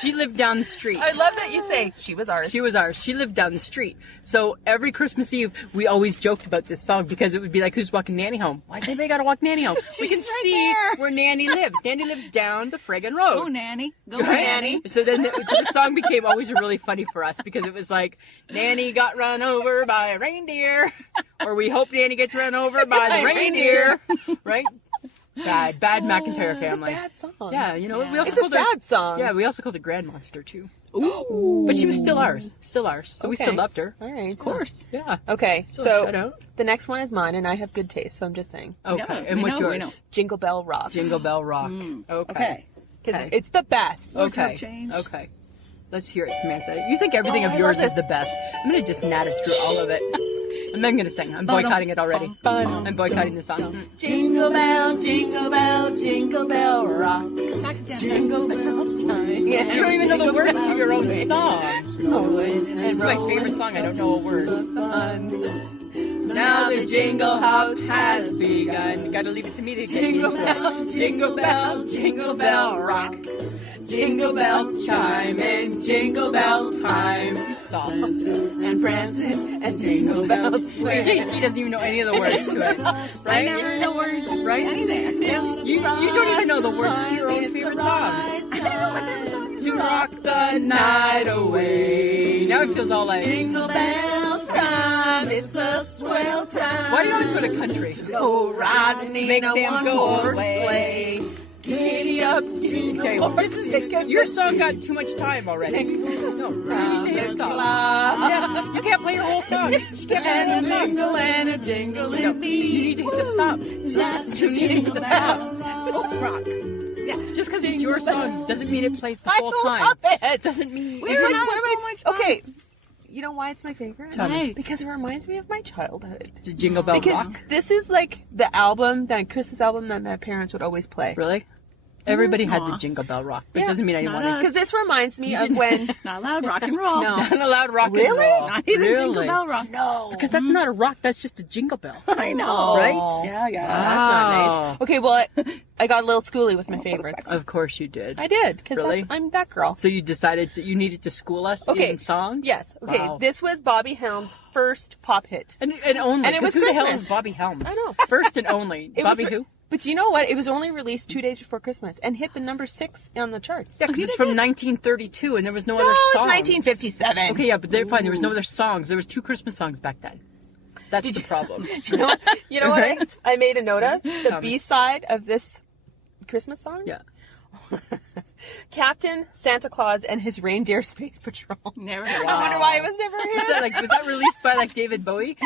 She lived down the street. I love that you say she was ours. She was ours. She lived down the street. So every Christmas Eve, we always joked about this song because it would be like, who's walking Nanny home? Why's anybody got to walk Nanny home? We can right see there. where Nanny lives. Nanny lives down the friggin' road. Go, Nanny. Go, Right? Nanny. So then the song became always really funny for us because it was like, Nanny got run over by a reindeer, or we hope Nanny gets run over by the reindeer, right? Bad McIntyre family. It's a bad song. Yeah, you know, we also It's a called her, sad song. yeah, we also called her Grand Monster too. Ooh. But she was still ours. So we Okay. still loved her. All right. Of course. Yeah. Okay, So shout so out. the next one is mine, and I have good taste, so I'm just saying. Okay. know, And we what's know, we yours? know. Jingle Bell Rock. Jingle Bell Rock. Okay. Okay. Because Okay. it's the best. Words have Okay. changed. Okay. Let's hear it, Samantha. You think everything of I yours love is the best. I'm going to just natter through all of it. I'm not going to sing. I'm boycotting it already. I'm boycotting the song. Jingle bell, jingle bell, jingle bell rock. Jingle bell time. You don't even know the words to your own song. It's my favorite song. I don't know a word. Now the jingle hop has begun. Gotta leave it to me to Jingle bell, jingle bell, jingle bell rock. Jingle bell chime in jingle bell time. It's all. And prancing and jingle bells swing. She doesn't even know any of the words to it. I Right? never know words. Right? Anything. You don't even know the words to your own favorite song. I don't know what favorite song is. To rock the night away. Now it feels all like. Jingle bells time, it's a swell time. Why do you always go to country? Go riding in Make a Sam go one-horse away. sleigh. Giddy up, Okay, your song got too much time already. No, you need to hit stop. Yeah, you can't play your whole song. You can't play And a your whole song. jingle and a jingle No, in you me. need to hit the stop. You need to hit the stop. Rock. Yeah, just because it's your song doesn't mean it plays the I whole time. love it. It doesn't mean. Wait, If what you- am I- so much fun. Okay, you know why it's my favorite? Tell me. Because it reminds me of my childhood. It's a Jingle Bell Because Rock. this is like the album, that Christmas album that my parents would always play. Really? Everybody had the Aw. Jingle Bell Rock, but it Yeah, doesn't mean I didn't not want Because this reminds me of when. Not allowed rock and roll. No. Not allowed rock Really? and roll. Not even really? Jingle Bell rock. No. Because that's not a rock, that's just a jingle bell. I know. Right? Yeah, yeah. That's not Wow. nice. Okay, well, I got a little schooly with my favorites. Of course you did. I did, because Really? I'm that girl. So you decided you needed to school us Okay. in songs? Yes. Okay, Wow. this was Bobby Helms' first pop hit. And only. And it was 'cause who the hell Christmas. is Bobby Helms? I know. First and only. It Bobby was, who? But you know what? It was only released 2 days before Christmas and hit the number 6 on the charts. Yeah, because it's from 1932 and there was no other it's songs. 1957. Okay, yeah, but they're fine. There was no other songs. There was 2 Christmas songs back then. That's the problem. You know what Right? I made a note of? The Tell me. B-side of this Christmas song? Yeah. Captain Santa Claus and his Reindeer Space Patrol. Never I wonder why it was never Was that hit. was that released by like David Bowie?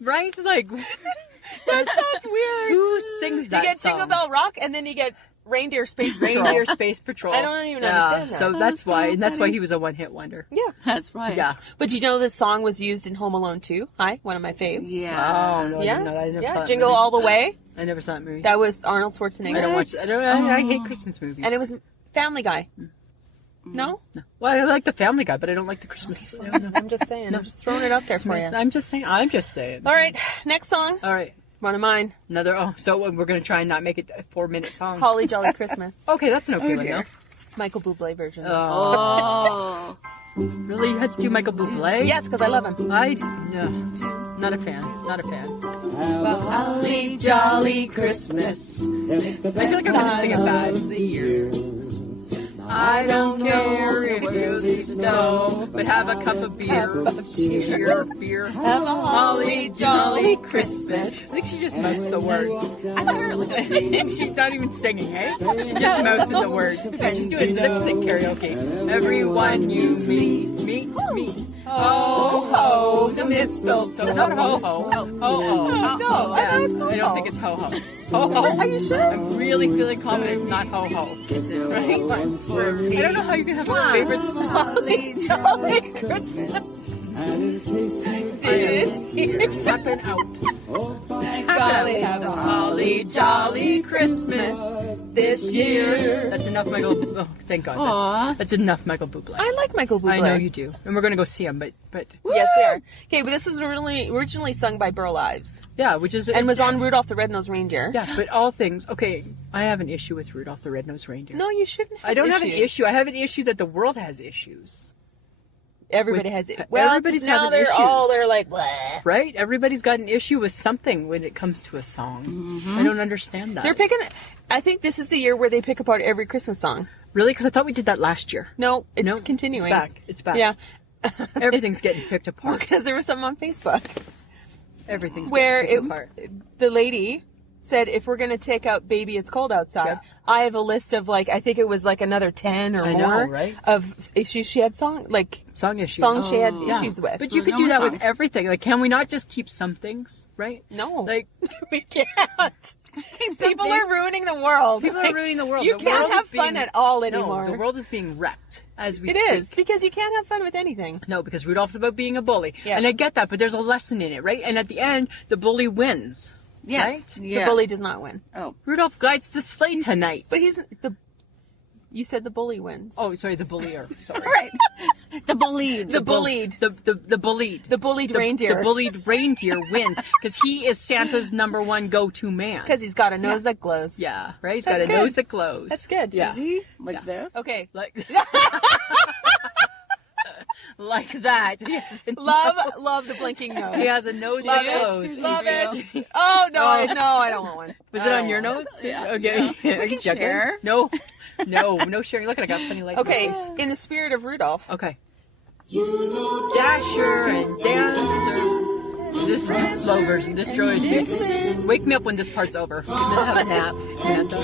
Right? It's like That sounds weird. who sings that You get song? Jingle Bell Rock and then you get Reindeer Space Patrol. Reindeer Space Patrol. I don't even yeah, understand that. So that's so why, and that's why funny. he was a one-hit wonder. Yeah. That's right. Yeah. But you know this song was used in Home Alone 2? Hi, one of my faves. Yeah. Oh, no, I Yeah. didn't know that. I never saw that Jingle movie. All the Way. I never saw that movie. That was Arnold Schwarzenegger. I don't watch. I hate Christmas movies. And it was Family Guy. No? No. Well, I like the Family Guy, but I don't like the Christmas. I'm just saying. I'm just throwing it out there for you. I'm just saying. I'm just saying. All right, next song. All right. One of mine. Another. Oh, so we're gonna try and not make it a 4-minute song. Holly Jolly Christmas. Okay, that's an okay one. dear. Though. Michael Bublé version. Oh. Oh. Let's do Michael Bublé. Yes, because I love him. No, not a fan. Not a fan. Holly jolly Christmas. It's the I feel like I'm gonna sing it bad. The year. I don't care if it be snow, but have a cup of beer. Beer. Have a holly jolly Christmas. I think she just mouths the words. I thought her lip sync. She's not even singing, eh? She just mouths the words. Okay, she's doing lip sync karaoke. Everyone you meet. Ho ho, the mistletoe. Not ho ho. Ho ho. No, I thought it was ho-ho. I don't think it's ho ho. Ho ho. Are you sure? I'm really feeling confident it's not ho ho. Right? I don't know how you can have a favorite song. Holly jolly Christmas. It's tapping out. Golly, have a holly jolly Christmas this year. That's enough, Michael. Oh, thank God. Aw. That's enough, Michael Bublé. I like Michael Bublé. I know you do, and we're gonna go see him. But Yes, we are. Okay, but this was originally sung by Burl Ives yeah, which is and was on Rudolph the Red-Nosed Reindeer. Yeah, but all things. Okay, I have an issue with Rudolph the Red-Nosed Reindeer. No, you shouldn't. I don't have an issue. I have an issue that the world has issues. Everybody with- has it. Well, everybody's now having they're issues. all they're like, blah. Right? Everybody's got an issue with something when it comes to a song. I don't understand that. They're picking. I think this is the year where they pick apart every Christmas song. Really? Because I thought we did that last year. No, it's No, continuing. It's back. It's back. Yeah. Everything's getting picked apart. Because there was something on Facebook Everything's where getting picked apart. the lady said, if we're going to take out Baby It's Cold Outside, Yeah. I have a list of I think it was another 10 or I more know, right? of issues she had songs Song issues. she had Yeah. issues with. But you could No do more that with songs. everything. Like, can we not just keep some things, right? No. Like, we can't. People are ruining the world. people are ruining the world. You The can't world have is being- fun at all No, anymore. the world is being wrecked as we It speak. is, because you can't have fun with anything. No, because Rudolph's about being a bully. Yeah. And I get that, but there's a lesson in it, right? And at the end, the bully wins. Yes. Right? Yeah. The bully does not win. Oh. Rudolph guides the sleigh tonight. But you said the bully wins. Oh, sorry, the bullier. Sorry. right. The bullied. The bullied. The bullied. The bullied reindeer. The bullied reindeer wins because he is Santa's number one go-to man. Because he's got a nose that glows. Yeah, right? He's That's got a good. nose that glows. That's good. Yeah. Is he? Like Yeah. this? Okay. Like, like that. He has a Love the blinking nose. He has a nose Love that glows. it. Love it. Oh, no, I don't want one. Was it on your nose? Yeah. Okay. Are you can juggling? share. No sharing. Look, I got funny legs. Okay, in the spirit of Rudolph. Okay. Dasher and Dancer. This is the slow version. This drives me. Wake me up when this part's over. I'm gonna have a nap, Samantha.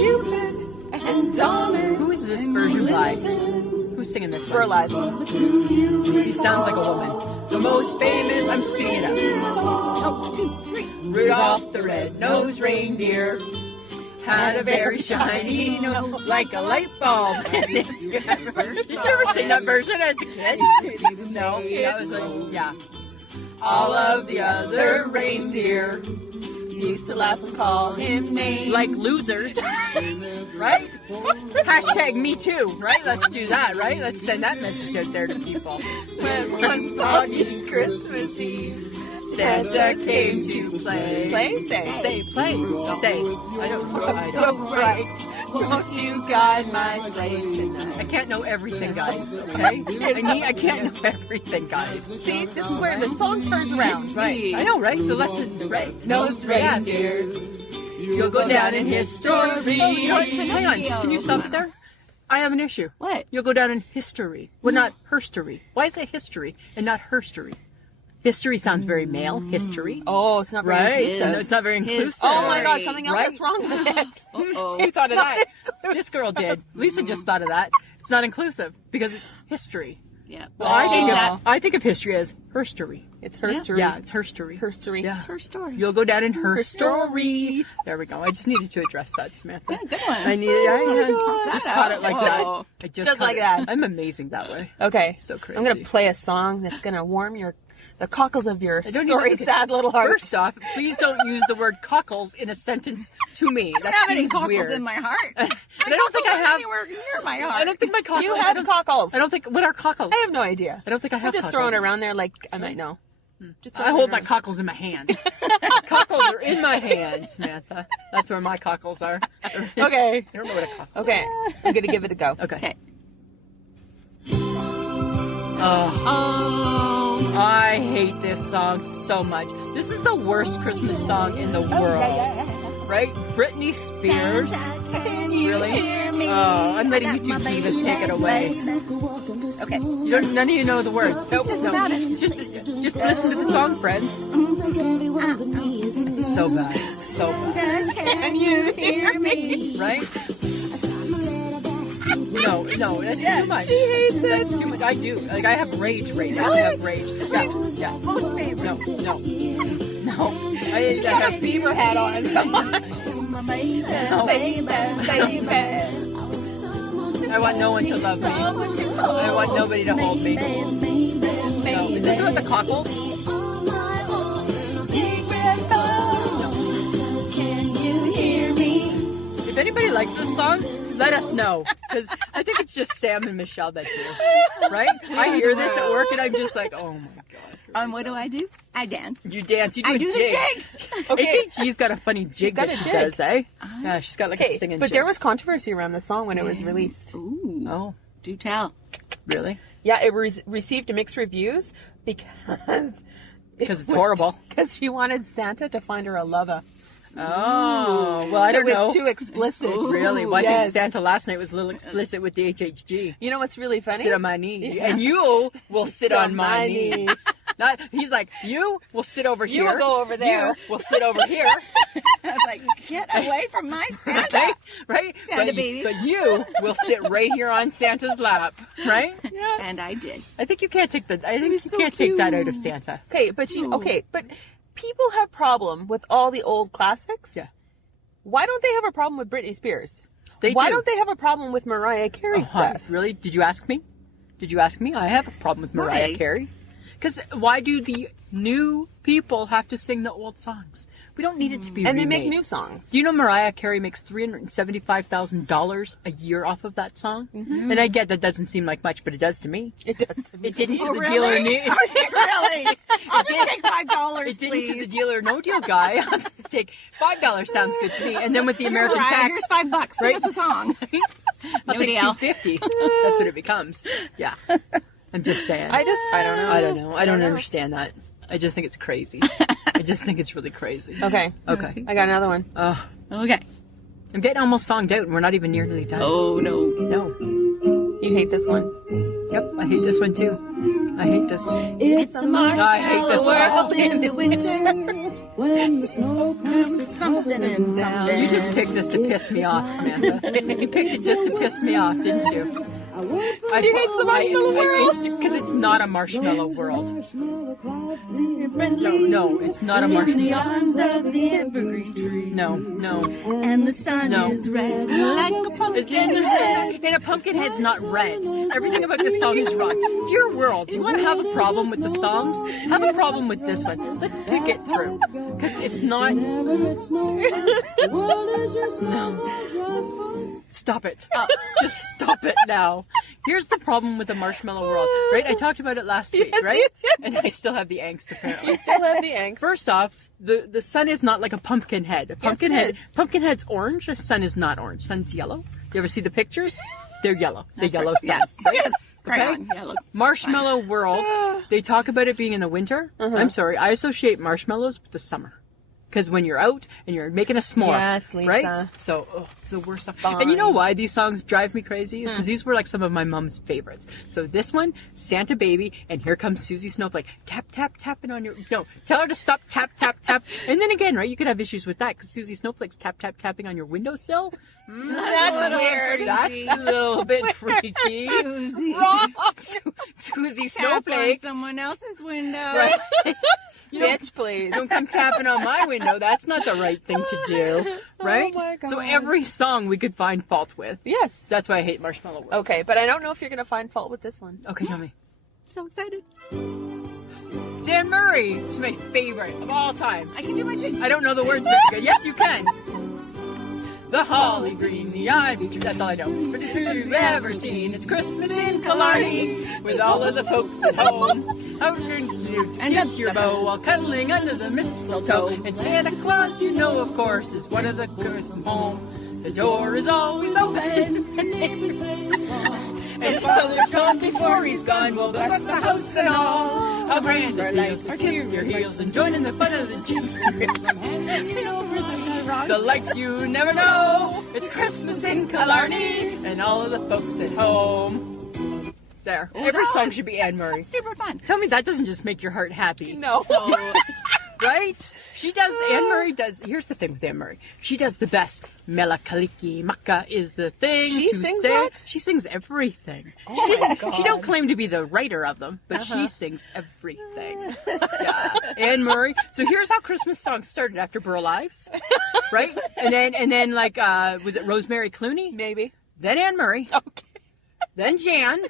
And Donner. Who is this version by? Who's singing this Burl one? Ives. He sounds like a woman. The most famous. I'm speeding it up. 1, 2, 3. Rudolph the red-nosed reindeer had a very shiny nose like a light bulb. Did you ever sing that version as a kid? No, that was like, yeah. All of the other reindeer Used to laugh and call him names. like losers, right? Hashtag me too, right? Let's do that, right? Let's send that message out there to people. When one foggy Christmas Eve, Santa came to play. Play? Say. Say, I don't know. So bright, won't you guide my sleigh tonight? I can't know everything, guys, okay? I can't know everything, guys. See, this is where the song turns around. Right. I know, right? The lesson, right? Nose Yes. reindeer. You'll go down in history. Oh, you know what? Hang on. Can you stop it there? I have an issue. What? You'll go down in history. Well, not herstory. Why say history and not herstory? History sounds very male. History. Oh, it's not very Right? inclusive. No, it's not very inclusive. Oh my God, something else Right? is wrong with it. Uh-oh. Who thought of that? This girl did. Lisa just thought of that. It's not inclusive because it's history. Yeah. Well, I think Oh. of, I think of history as herstory. It's her story. Yeah, it's herstory. Her story. Yeah. It's her story. You'll go down in her Her story. There we go. I just needed to address that, Samantha. Yeah, good one. I needed. I just that caught out. it like Oh. that. I just Just caught like it. that. I'm amazing that way. Okay. So crazy. I'm gonna play a song that's gonna warm the cockles of your I don't sorry, even- sad little heart. First off, please don't use the word cockles in a sentence to me. I That don't have any seems cockles weird. in my heart. And I don't think I have. Anywhere near my heart. I don't think my cockles. You I have don't- cockles. I don't think. What are cockles? I have no idea. I don't think I have. I'm just cockles. throwing it around there like I might know. Just I throwing hold it my around. cockles in my hand. Cockles are in my hand, Samantha. That's where my cockles are. Okay. I don't know what a cockle. Okay. I'm gonna give it a go. Okay. Oh, I hate this song so much. This is the worst Christmas song in the world. Right? Britney Spears. Really? Oh, I'm letting you two divas take it away. Okay. None of you know the words. Nope. Just about it. Just listen to the song, friends. It's so bad. So bad. Can you hear me? Right? No, that's too much. That's too much. I do. Like, I have rage right now. I have rage. Yeah. Most favorite. No. She got a beaver hat on. Come on. Baby. I want no one to love me. I want nobody to hold me. No. Is this about the cockles? Can you hear me? If anybody likes this song, let us know. Because I think it's just Sam and Michelle that do. Right? I hear this at work and I'm just like, oh my God. What do? I dance. You dance. You do I a do the jig. jig. Okay. HHG's got a funny jig got that a she jig. does, eh? Yeah, she's got like a singing but jig. there was controversy around the song when it was released. Ooh. Oh, Do tell. really? Yeah, it received mixed reviews because It's horrible. Because she wanted Santa to find her a lover. Oh, well, I don't it know. was too explicit. Really? Well, I Yes. think Santa last night was a little explicit with the HHG. You know what's really funny? Sit on my knee. Yeah. And you will sit on my knee. He's like, you will sit over here. You will go over there. You will sit over here. I was like, get away from my Santa. Right? Santa but, baby. But you will sit right here on Santa's lap. Right? Yeah. And I did. I think you can't take take that out of Santa. Okay, but people have problem with all the old classics. Yeah. Why don't they have a problem with Britney Spears? They Why do. don't they have a problem with Mariah Carey stuff? Really? Did you ask me? I have a problem with Mariah Why? Carey. Because why do the new people have to sing the old songs? We don't need it to be And they remade. make new songs. Do you know Mariah Carey makes $375,000 a year off of that song? Mm-hmm. And I get that doesn't seem like much, but it does to me. It does. It didn't to Oh, the really? dealer. Really? I'll just take $5, It didn't please. to the dealer no deal guy. I'll just take $5 sounds good to me. And then with the American Mariah, tax, here's $5. Sing right? us a song. I'll No take deal. $250. That's what it becomes. Yeah. I'm just saying. I don't know. I don't know. I don't understand that. I just think it's crazy. I just think it's really crazy. Okay. Okay. I got another one. Okay. I'm getting almost songed out and we're not even nearly done. Oh, no. No. You hate this one. Yep, I hate this one too. I hate this. It's a I hate this marshmallow world one. in the winter when the snow comes something and something. You just picked this to piss me off, Samantha. You picked it just to piss me off, didn't you? She hates the marshmallow world. Because it's not a marshmallow world. No, it's not a in the marshmallow. arms of the evergreen tree. No. And the sun No. is red like a pumpkin. And a pumpkin head's not red. Everything about this song is wrong. Dear world, you want to have a problem with the songs? Have a problem with this one. Let's pick it through. Because it's not... No. Stop it. Just stop it now. Here's the problem with the marshmallow world, right? I talked about it last week, right? And I still have the angst apparently. You still have the angst. First off, the sun is not like a pumpkin head. A pumpkin Yes, it head. is. Pumpkin head's orange. The sun is not orange. Sun's yellow. You ever see the pictures? They're yellow. It's a yellow sun. Yes. Right? Yes. Okay? Crayon yellow. Marshmallow world. They talk about it being in the winter. I'm sorry. I associate marshmallows with the summer. Because when you're out and you're making a s'more, Yes, Lisa. right? So it's the worst stuff. Fine. And you know why these songs drive me crazy? Is because these were like some of my mom's favorites. So this one, Santa Baby, and Here Comes Susie Snowflake. Tap, tap, tapping on your... No, tell her to stop, tap, tap, tap. And then again, right, you could have issues with that because Susie Snowflake's tap, tap, tapping on your windowsill. That's weird. That's a little bit freaky. Susie. Wrong. Susie Tap on Snowflake. someone else's window. Right. You don't, Bitch, please. don't come tapping on my window. That's not the right thing to do, right? Oh my God. So every song we could find fault with. Yes. That's why I hate Marshmallow World. Okay, but I don't know if you're going to find fault with this one. Okay, tell me. So excited. It's Anne Murray. It's my favorite of all time. I can do my jig. I don't know the words very good. Yes, you can. The holly green, the ivy tree. That's all I know. But if you've ever seen, it's Christmas in Killarney with all of the folks at home. Out to kiss your beau while cuddling under the mistletoe. And Santa Claus, you know, of course, is one of the girls from home. The door is always open. And Father John, before he's gone, will bless the house and all. How grand it feels to kick your heels and join in the fun of the jinks and reels. I'm handing you over the lights you never know. It's Christmas in Killarney and all of the folks at home. There. Every song should be Anne Murray. Super fun. Tell me that doesn't just make your heart happy. No. Right? She does, Anne Murray does, here's the thing with Anne Murray. She does the best. Mela Kaliki Maka is the thing She to sings say. that? She sings everything. Oh my God. She don't claim to be the writer of them, but she sings everything. Yeah. Anne Murray. So here's how Christmas songs started after Burl Ives. Right? And then like, was it Rosemary Clooney? Maybe. Then Anne Murray. Okay. Then Jan.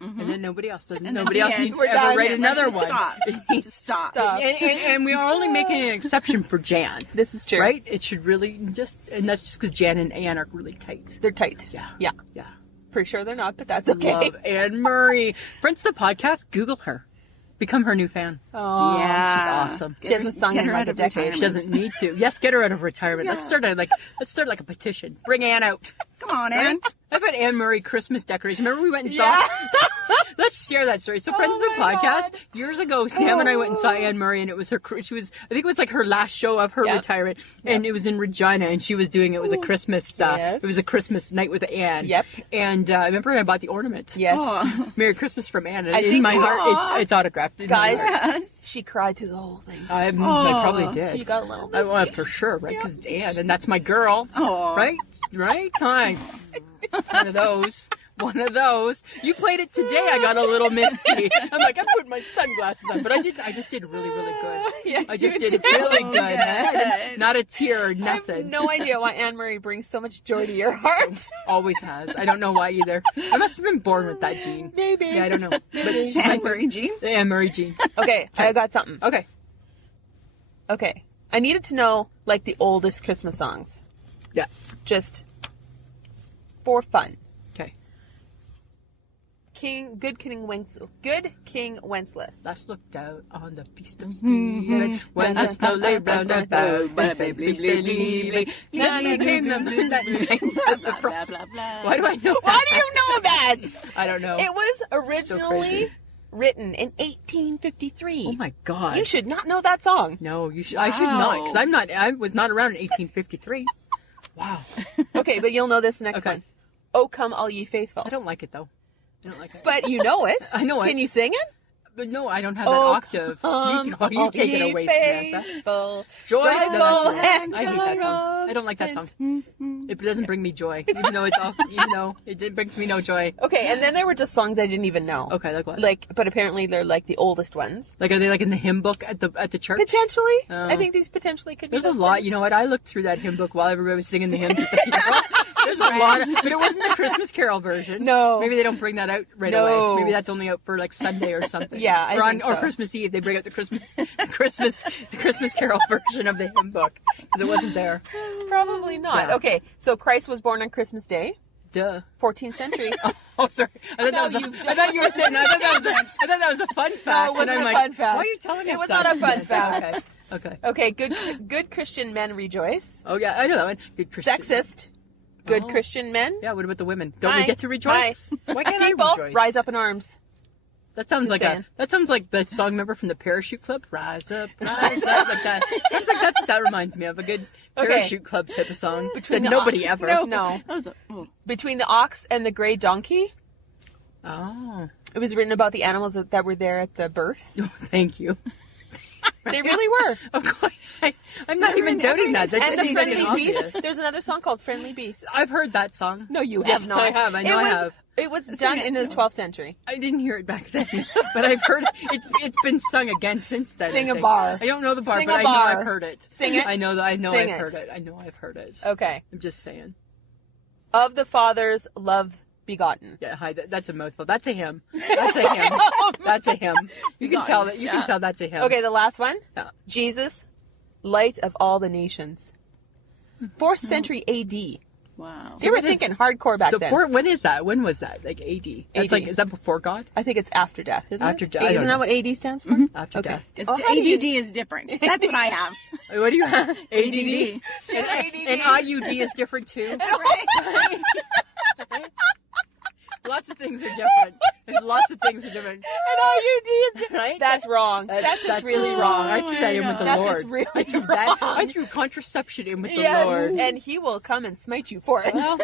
Mm-hmm. And then nobody else doesn't. And then Nobody the else end. needs We're to ever done. write Yeah, another let's one. just stop. It needs to Stop. And we are only making an exception for Jan, This is true. right? It should really just, and that's just because Jan and Anne are really tight. They're tight. Yeah. Yeah. Yeah. Pretty sure they're not, but that's okay. Love Anne Murray. Friends of the podcast, Google her. Become her new fan. Oh, Yeah. She's awesome. She hasn't sung Get in her like out a of decade. retirement. She doesn't need to. Yes, get her out of retirement. Let's start like a petition. Bring Anne out. Come on, Anne. I've had Anne Murray Christmas decorations. Remember we went and saw? Let's share that story. So, friends of the my podcast, God. years ago, Sam and I went and saw Anne Murray, and it was she was, I think it was like her last show of her Yep. retirement, and it was in Regina, and she was doing, it was a Christmas, Yes. it was a Christmas night with Anne. Yep. And I remember I bought the ornament. Yes. Oh. Merry Christmas from Anne. And I in think- my Aw. heart, it's autographed. In my Guys, heart. Yes. she cried through the whole thing. I Aw. probably did. You got a little I misty. for sure, right? Because it's Anne, and that's my girl. Oh. Right? Right? Time. One of those. One of those. You played it today. I got a little misty. I'm like, I'm putting my sunglasses on, but I just did really, really good. Yes, I just you did did. really good. Good. Not a tear or I have nothing. no idea why Anne Murray brings so much joy to your heart. Always has. I don't know why either. I must have been born with that gene. Maybe. Yeah, I don't know. But she's Anne like Murray Jean. the Anne Murray gene. Okay, I got something. Okay. Okay. I needed to know, like, the oldest Christmas songs. Yeah. Just for fun. Okay. Good King Wenceslas. Let's look out on the feast of Stephen when the snow lay round about. Johnny came the midnight night of the frost. Why do I know that? Why do you know that? I don't know. It was originally crazy. written in 1853. Oh my God. You should not know that song. No, you should. I should not, because Wow. I was not around in 1853. Wow. Okay, but you'll know this next Okay. one. Oh, come all ye faithful. I don't like it though. I don't like it. But you know it. I know it. Can you sing it? But no, I don't have that Oh, octave. come You all take it ye away, Samantha. faithful, Joy. joyful No, and I hate that song. I don't like that song. It doesn't bring me joy, even though it brings me no joy. Okay, and then there were just songs I didn't even know. Okay, like what? Like, but apparently they're like the oldest ones. Like, are they like in the hymn book at the church? Potentially. Oh. I think these potentially could be. There's a those lot. things. You know what? I looked through that hymn book while everybody was singing the hymns at the funeral. There's a lot, but it wasn't the Christmas Carol version. No. Maybe they don't bring that out right No. away. Maybe that's only out for like Sunday or something. Yeah, I think or so. Christmas Eve they bring out the Christmas Carol version of the hymn book because it wasn't there. Probably not. Yeah. Okay, so Christ was born on Christmas Day, Duh. 14th century. Oh, sorry. I thought you were saying. I thought that was a fun fact. No, it wasn't and I'm a like, fun fact. why are you telling us It was that? not a fun fact. Okay. Okay, good Christian men rejoice. Oh yeah, I know that one. Good Christian. Sexist. Good Oh. Christian men. Yeah. What about the women? Don't Hi. we get to rejoice? Why can't People, I rejoice? rise up in arms. That sounds Just like saying. that sounds like the song member from the Parachute Club. Rise up, like that. Sounds like that's what that reminds me of. A good Okay. Parachute Club type of song. Between Said the nobody ox- ever. No. That was oh. Between the ox and the gray donkey. Oh. It was written about the animals that were there at the birth. Oh, thank you. They really were. Of course, I'm not even doubting that. That And just the seems like an friendly obvious. beast. There's another song called Friendly Beast. I've heard that song. No, you Yes, have not. I have. I know I have. It was done in the 12th century. I didn't hear it back then, but I've heard it's been sung again since then. Sing I a think. bar. I don't know the bar, Sing but a I know bar. I've heard it. Sing it. I know that. I know Sing I've it. heard it. I know I've heard it. Okay. I'm just saying. Of the Father's love begotten. Yeah, hi. That's a mouthful. That's a hymn. That's a hymn. That's a hymn. You can tell that. You can tell that's a hymn. Okay, the last one. Yeah. Jesus, light of all the nations. 4th century A.D. Wow. They were what is- thinking hardcore back So then. when is that? When was that? Like AD. That's AD. like, is that before God? I think it's after death, isn't After it? death, I don't Isn't know. that what AD stands for? After Okay. death. It's Oh, how do you- ADD is different. That's what I have. What do you have? ADD. ADD. And IUD is different too. Lots of things are different. Lots of things are different. And IUDs. Right? That's wrong. That's just really wrong. I threw that in with the That's Lord. just really I threw wrong. that. I threw contraception in with the Yes, Lord. and he will come and smite you for it. Well,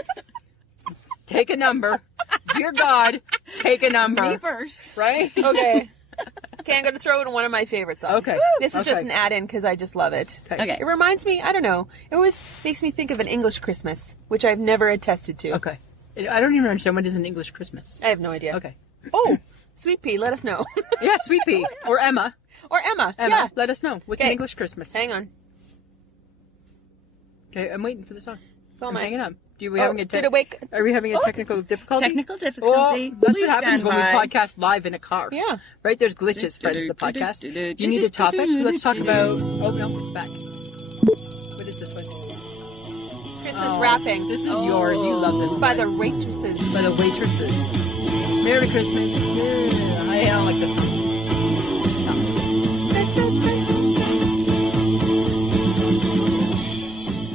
take a number. Dear God, take a number. Me first. Right? Okay. Okay, I'm going to throw in one of my favorite songs. Okay. This is just Okay. an add-in because I just love it. Okay. It reminds me, I don't know, it always makes me think of an English Christmas, which I've never attested to. Okay. I don't even understand what is an English Christmas. I have no idea. Okay. Oh, Sweet Pea, let us know. Yeah, Sweet Pea. Or Emma. Or Emma. Emma, Yeah. let us know. What's an Okay. English Christmas? Hang on. Okay, I'm waiting for the song. It's all I'm mine. hanging up. Did it wake? Are we having a technical difficulty? Technical Oh, difficulty. that's Please what happens stand when we by. podcast live in a car. Yeah. Right? There's glitches, friends of the podcast. Do you need a topic? Let's talk about... Oh, no, it's back. What is this one? Christmas Oh, wrapping. This is yours. You love this. By the waitresses. By the waitresses. Merry Christmas. Yeah. I don't like this song.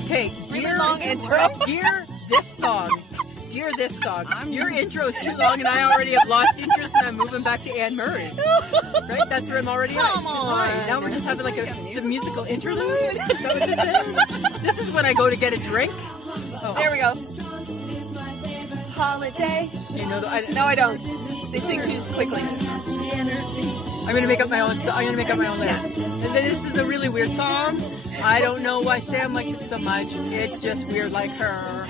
Okay, dear, long intro. Dear this song. Dear this song. Your intro is too long and I already have lost interest and I'm moving back to Anne Murray. Right? That's where I'm already at. Come on. Right. Now we're just having like a musical interlude. Is that what this is? This is when I go to get a drink. Oh. There we go. Holiday. Do you know the, No, I don't. They sing too quickly. I'm gonna make up my own. I'm gonna make up my own lyrics. And this is a really weird song. I don't know why Sam likes it so much. It's just weird, like her.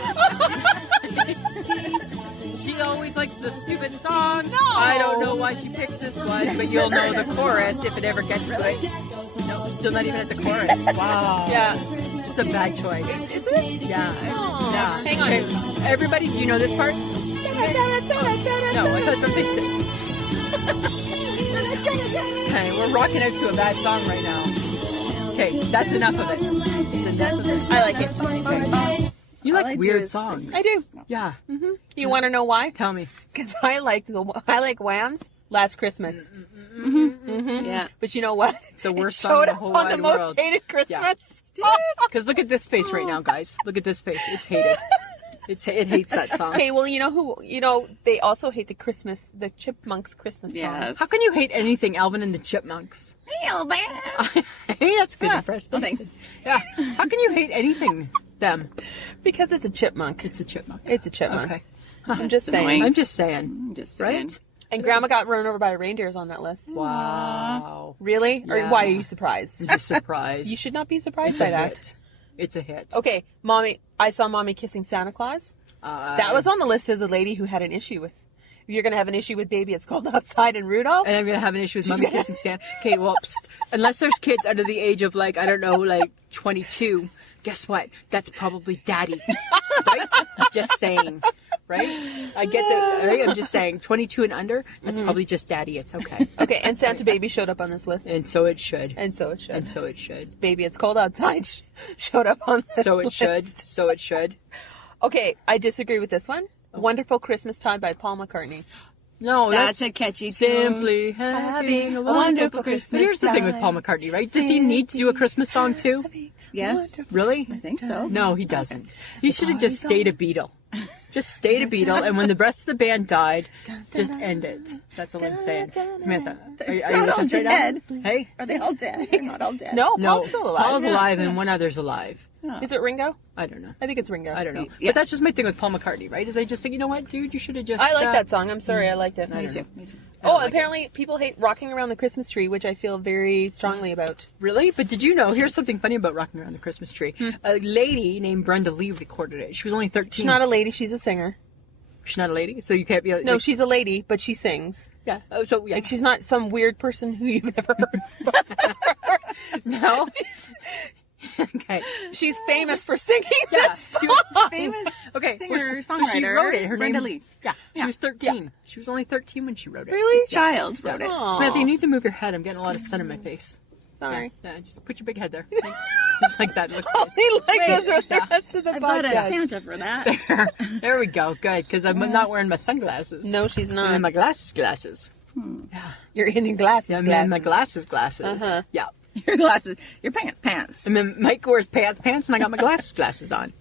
She always likes the stupid songs. No. I don't know why she picks this one, but you'll know the chorus if it ever gets to it. No, still not even at the chorus. Wow. Yeah. It's a bad choice. Is it? Yeah. Oh, Yeah. hang on. Okay. Everybody, do you know this part? No, I thought somebody said. Okay, we're rocking out to a bad song right now. Okay, that's enough of it. It's enough of it. I like it. You All like I do weird is songs. I do. Yeah. Mm-hmm. You want to know why? Tell me. Because I like Wham's Last Christmas. Mm-hmm. Yeah. But you know what? It's the worst It song showed in the up whole on the wide most world. hated Christmas. Because look at this face right now, guys. Look at this face. It's hated. It hates that song. Okay, well, you know who? You know, they also hate the Chipmunks Christmas song. Yes. How can you hate anything Alvin and the Chipmunks? Hey, that's good impression. Oh, thanks. Yeah. How can you hate anything them? Because it's a chipmunk. It's a chipmunk. It's a chipmunk. Okay. I'm just It's saying. annoying. I'm just saying. I'm just saying. Right? And Grandma got run over by reindeers on that list. Wow. Really? Or Yeah. why are you surprised? I'm just surprised. You should not be surprised It's by a that. hit. It's a hit. Okay, I saw Mommy kissing Santa Claus. That was on the list as a lady who had an issue with. You're gonna have an issue with Baby It's Cold Outside and Rudolph. And I'm going to have an issue with Mommy kissing Santa. Okay, well, unless there's kids under the age of, like, I don't know, like 22, guess what? That's probably Daddy. Right? Just saying. Right? I get that. Right? I'm just saying, 22 and under, that's probably just Daddy. It's okay. Okay, and Santa Baby showed up on this list. And so it should. And so it should. And so it should. Baby It's Cold Outside showed up on this So it list. should. So it should. Okay, I disagree with this one. Wonderful Christmas Time by Paul McCartney. No, That's a catchy tune. Simply having a wonderful Christmas. But here's the thing with Paul McCartney, right? Does he need to do a Christmas song too? Yes. Really? I think so. No, he doesn't. He should have just stayed a Beatle. Just stayed a Beatle, and when the rest of the band died, just end it. That's all I'm saying. Samantha, are you Not with all us right dead. now? Hey? Are they all dead? They're not all dead. No, No, Paul's still alive. Paul's alive, and one other's alive. Oh. Is it Ringo? I don't know. I think it's Ringo. I don't know. Yeah. But that's just my thing with Paul McCartney, right? Is I just think, you know what, dude, you should have just... I like that song. I'm sorry, I liked it. I Me don't too. know. Me too. I don't Oh, like apparently people hate Rocking Around the Christmas Tree, which I feel very strongly about. Really? But did you know, here's something funny about Rocking Around the Christmas Tree. A lady named Brenda Lee recorded it. She was only 13. She's not a lady, she's a singer. She's not a lady, so you can't be... No, she's a lady, but she sings. Yeah. Oh, so, yeah. Like, she's not some weird person who you've never heard. No? Okay. She's famous for singing Yeah, this she was song. Famous Okay, singer, so she songwriter, wrote it. Her Brenda name... Lee. Yeah, she Yeah. was 13. She was only 13 when she wrote it. Really? This child wrote it. Aw. Samantha, you need to move your head. I'm getting a lot of sun in my face. Sorry. Yeah, just put your big head there. Thanks. Just like that. It looks good. Only like Wait, those are the yeah. rest of the I bought a podcast. Santa for that. There we go. Good, because I'm not wearing my sunglasses. No, she's I'm not. in my glasses. Hmm. Yeah. You're in your glasses. Yeah, I'm in my glasses. Uh-huh. Yeah. Your glasses. Your pants. And then Mike wears pants, and I got my glasses on.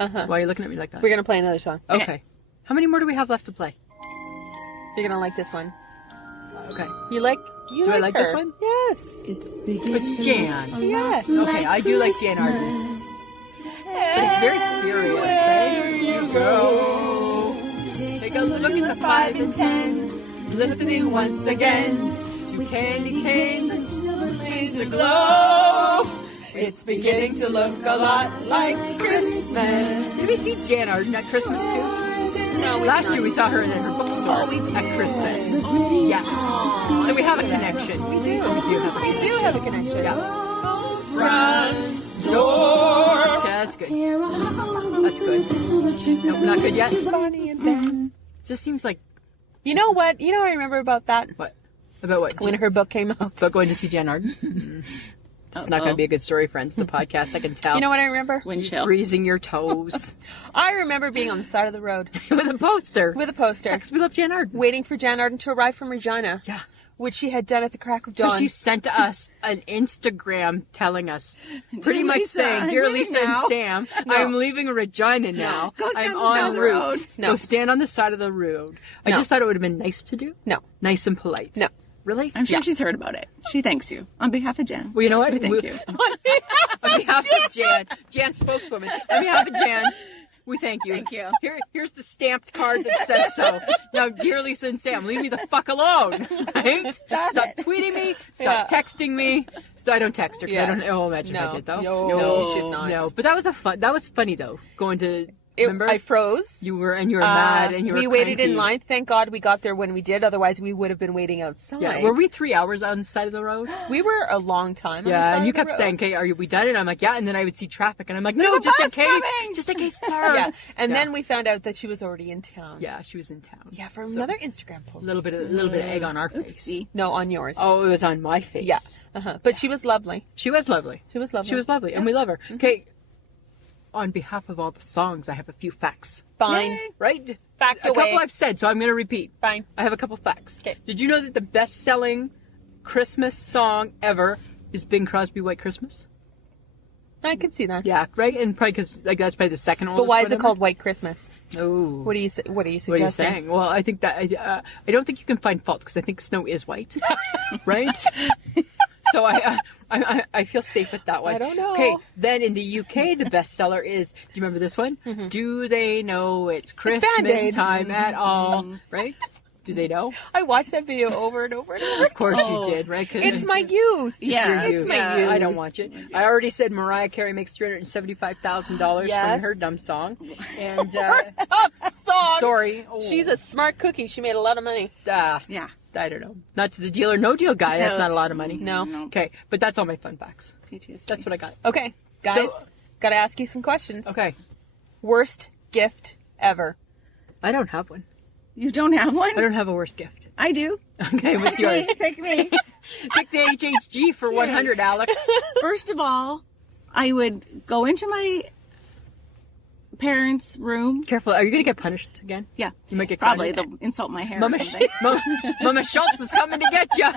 Uh-huh. Why are you looking at me like that? We're going to play another song. Okay. How many more do we have left to play? You're gonna like this one. Okay. You like? Do I like her. this one? Yes. It's Jan. Yeah. Okay, I do like Jan Arden. But it's very serious. There you go. Take a look at the 5 and 10. Listening once again to candy canes and silver lanes aglow. It's beginning to look a lot like Christmas. Did we see Jan Arden at Christmas too? No, Last year we saw her in her bookstore at Christmas. Yes. So we have a connection. We do. We do have a We connection. do have a connection. Yeah. Front door. Yeah, that's good. That's good. Nope, not good yet. Bonnie and Ben. Just seems like You know what? You know what I remember about that? what? About what? When her book came out. About going to see Jan Arden? It's not going to be a good story, friends. The podcast, I can tell. You know what I remember? Wind chill. Freezing your toes I remember being on the side of the road with a poster. with a poster, Because we love Jan Arden. waiting for Jan Arden to arrive from Regina, Yeah. which she had done at the crack of So dawn. she sent us an Instagram telling us, pretty much Lisa, saying, I'm Dear leaving Lisa now." and Sam, No. I'm leaving Regina now. Go stand I'm on en the route. road." No. Go stand on the side of the road. I No. just thought it would have been nice to do. No. Nice and polite. No. Really? I'm sure Yeah. she's heard about it. She thanks you. On behalf of Jan. Well, you know what? We thank you. On behalf of Jan spokeswoman, on behalf of Jan, we thank you. Thank you. Here's the stamped card that says so. Now, dear Lisa and Sam, leave me the fuck alone. Right? Stop it. tweeting me. Stop texting me. So I don't text her because I Yeah. don't. Oh, imagine if I No. did though. No, you should not. No, but that was funny though. Going to remember I froze. you were mad and you were we waited in cranky. line. Thank God we got there when we did. Otherwise, we would have been waiting outside. Yeah, were we 3 hours on the side of the road? We were a long time. on the Yeah, side and you of the kept road. saying, "Okay, are we done?" And I'm like, "Yeah." And then I would see traffic, and I'm like, There's "No, a just in bus case, coming." just in case." Sir. Yeah, and Yeah. then we found out that she was already in town. Yeah, she was in town. Yeah, for So, another Instagram post. a little bit of egg on our face. Oopsie. No, on yours. Oh, it was on my face. Yeah. But she was lovely. She was lovely. She was lovely. She was lovely, and we love her. Okay. On behalf of all the songs, I have a few facts. Fine. Yay. Right? Backed A away. couple I've said, so I'm going to repeat. Fine. I have a couple facts. 'Kay. Did you know that the best-selling Christmas song ever is Bing Crosby White Christmas? I can see that. Yeah, right? And probably because like that's probably the second oldest But why is one it ever. called White Christmas? Oh. What are you What are you suggesting? saying? Well, I think that I don't think you can find fault because I think snow is white, right? So I feel safe with that one. I don't know. Okay, then in the UK, the bestseller is. Do you remember this one? Mhm. Do they know it's Christmas Band-Aid. time at all? Right? Do they know? I watched that video over and over and over. Of course Oh. you did, right? 'Cause It's my youth. Yeah, your youth. it's my youth. I don't watch it. I already said Mariah Carey makes $375,000 from Yes. her dumb song, and Top song. sorry, oh, She's a smart cookie. She made a lot of money. Yeah. I don't know. Not to the deal or no deal guy. That's No. not a lot of money. No. Okay, but that's all my fun facts. PTSD. That's what I got. Okay, guys, So- gotta ask you some questions. Okay, Worst gift ever. I don't have one. You don't have one? I don't have a worst gift. I do. Okay, what's yours? Pick me. Pick the HHG for 100, Alex. First of all, I would go into my parents' room. Careful, are you gonna get punished again? Yeah. You might get caught Probably in- they'll insult my hair Mama, or something. Mama Schultz is coming to get you.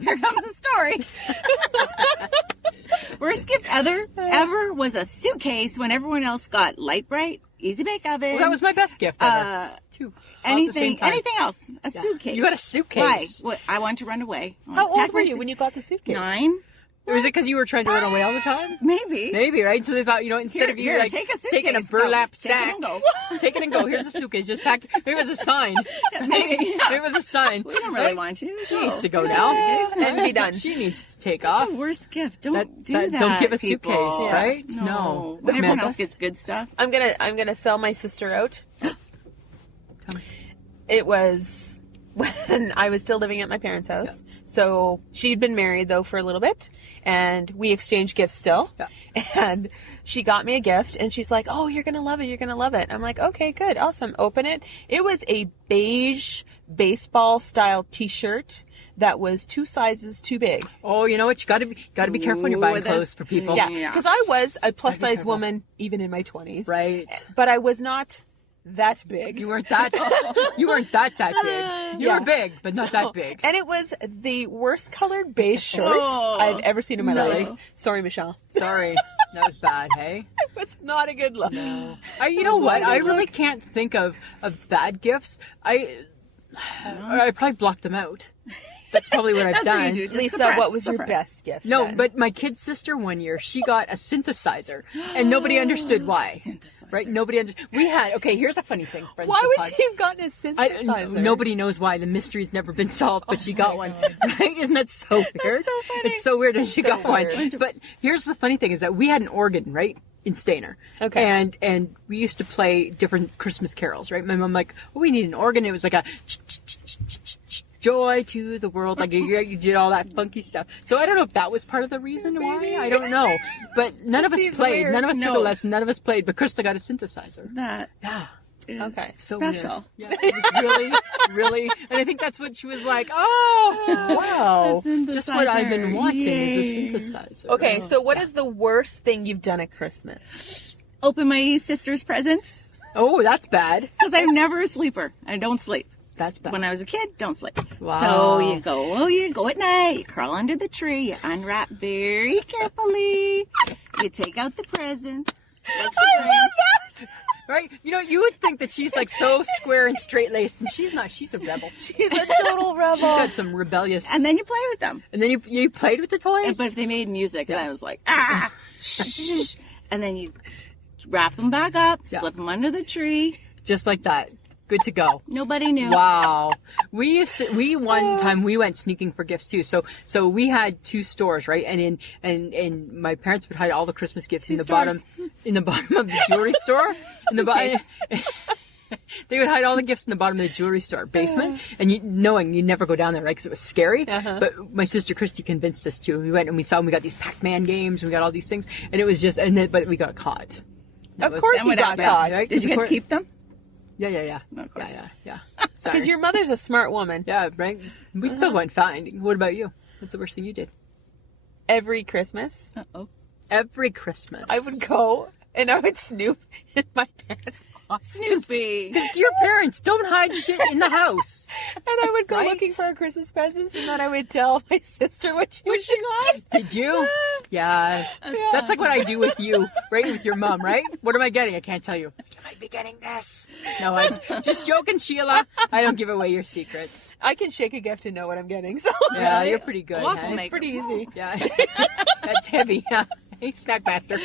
Here comes the story. Worst gift ever was a suitcase when everyone else got Light Bright, Easy Bake Oven. Well, that was my best gift ever. Too. All at the same time. Anything else. A Yeah. suitcase. You got a suitcase. Why? What, I want to run away. I How wanna pack old were my you when you got the suitcase? 9? Was it because you were trying to run away all the time? Maybe. Maybe, right? So they thought, instead of you Here, like take a taking a suitcase. burlap Go. Take it sack, and go. take it and go. Here's a suitcase. Just pack. Maybe it was a sign. Maybe. It was a sign. We don't really want you. She needs to go Here's a now suitcase. and be done. She needs to take That's off. the worst gift. Don't do that. Don't give a people. suitcase, right? No. No. When everyone Samantha? else gets good stuff. I'm gonna sell my sister out. Tell me. It was when I was still living at my parents' house. So she'd been married though for a little bit, and we exchanged gifts still. Yeah. And she got me a gift, and she's like, "Oh, you're gonna love it. You're gonna love it." I'm like, "Okay, good, awesome." Open it. It was a beige baseball style T-shirt that was 2 sizes too big. Oh, you know what? You gotta be careful when you're buying Ooh, that's- clothes for people. Yeah, Yeah. because I was a plus Gotta be size careful. woman even in my 20s. Right. But I was not that big. You weren't that. You weren't that big. You Yeah. were big, but not that big. And it was the worst colored beige shirt Oh, I've ever seen in my no. life. Sorry, Michelle. Sorry. That was bad, hey? It's not a good look. No. You know what? I really can't think of bad gifts. I probably blocked them out. That's probably what I've That's what done. you do. Just Lisa, suppress, what was your suppress. best gift? No, then? but my kid's sister one year, she got a synthesizer, and nobody understood why. Synthesizer. Right? Nobody understood. We had, okay, here's a funny thing, friends. Why of the would pod. she have gotten a synthesizer? Nobody knows why. The mystery's never been solved, but she got one. God. Right? Isn't that so weird? so funny. It's so weird that she got weird. one. But here's the funny thing is that we had an organ, right? In Stainer. Okay. And we used to play different Christmas carols, right? My mom like, oh, we need an organ. It was like a joy to the world. Like you did all that funky stuff. So I don't know if that was part of the reason why. I don't know. But none of us Seems played. weird. None of us took a No. lesson. None of us played. But Krista got a synthesizer. That Yeah. is Okay. So special. weird. Yeah, it was really, really, and I think that's what she was like. Oh, wow! A Just what I've been synthesizer. wanting Yay. is a synthesizer. Okay, Oh. so what is the worst thing you've done at Christmas? Open my sister's presents Oh, that's bad. because I'm never a sleeper. I don't sleep. That's bad. When I was a kid, don't sleep. Wow. So you go at night, you crawl under the tree, you unwrap very carefully, you take out the presents. Like the Grinch. Right? You know, you would think that she's like so square and straight laced, and she's not. She's a rebel. She's a total rebel. She's got some rebellious. And then you play with them. And then you played with the toys. But they made music, Yeah. and I was like, shh. And then you wrap them back up, Yeah. slip them under the tree. Just like that. Good to go. Nobody knew. Wow. One time we went sneaking for gifts too. So we had two stores, right? And my parents would hide all the Christmas gifts in the bottom of the jewelry store. In the bottom. They would hide all the gifts in the bottom of the jewelry store basement, and knowing you'd never go down there, right? Because it was scary. Uh-huh. But my sister Christy convinced us to. We went and we saw, and we got these Pac-Man games, and we got all these things, and it was just, but we got caught. That Of was- course Then you what got happened? caught. Right? Did you get to keep them? Yeah. Of course. Yeah. Because your mother's a smart woman. Yeah, right. We still went fine. What about you? What's the worst thing you did? Every Christmas, Uh-oh. Every Christmas. I would go and I would snoop in my parents' closet. Snoopy. Because your parents don't hide shit in the house. And I would go Right? looking for a Christmas presents, and then I would tell my sister what she got. Did you? Yeah. That's like what I do with you, right? With your mom, right? What am I getting? I can't tell you. You might be getting this. No, I'm just joking, Sheila. I don't give away your secrets. I can shake a gift and know what I'm getting. So Yeah, you're pretty good. Waffle Hey? maker. it's pretty easy. Yeah. That's heavy. Yeah. Hey, snack master.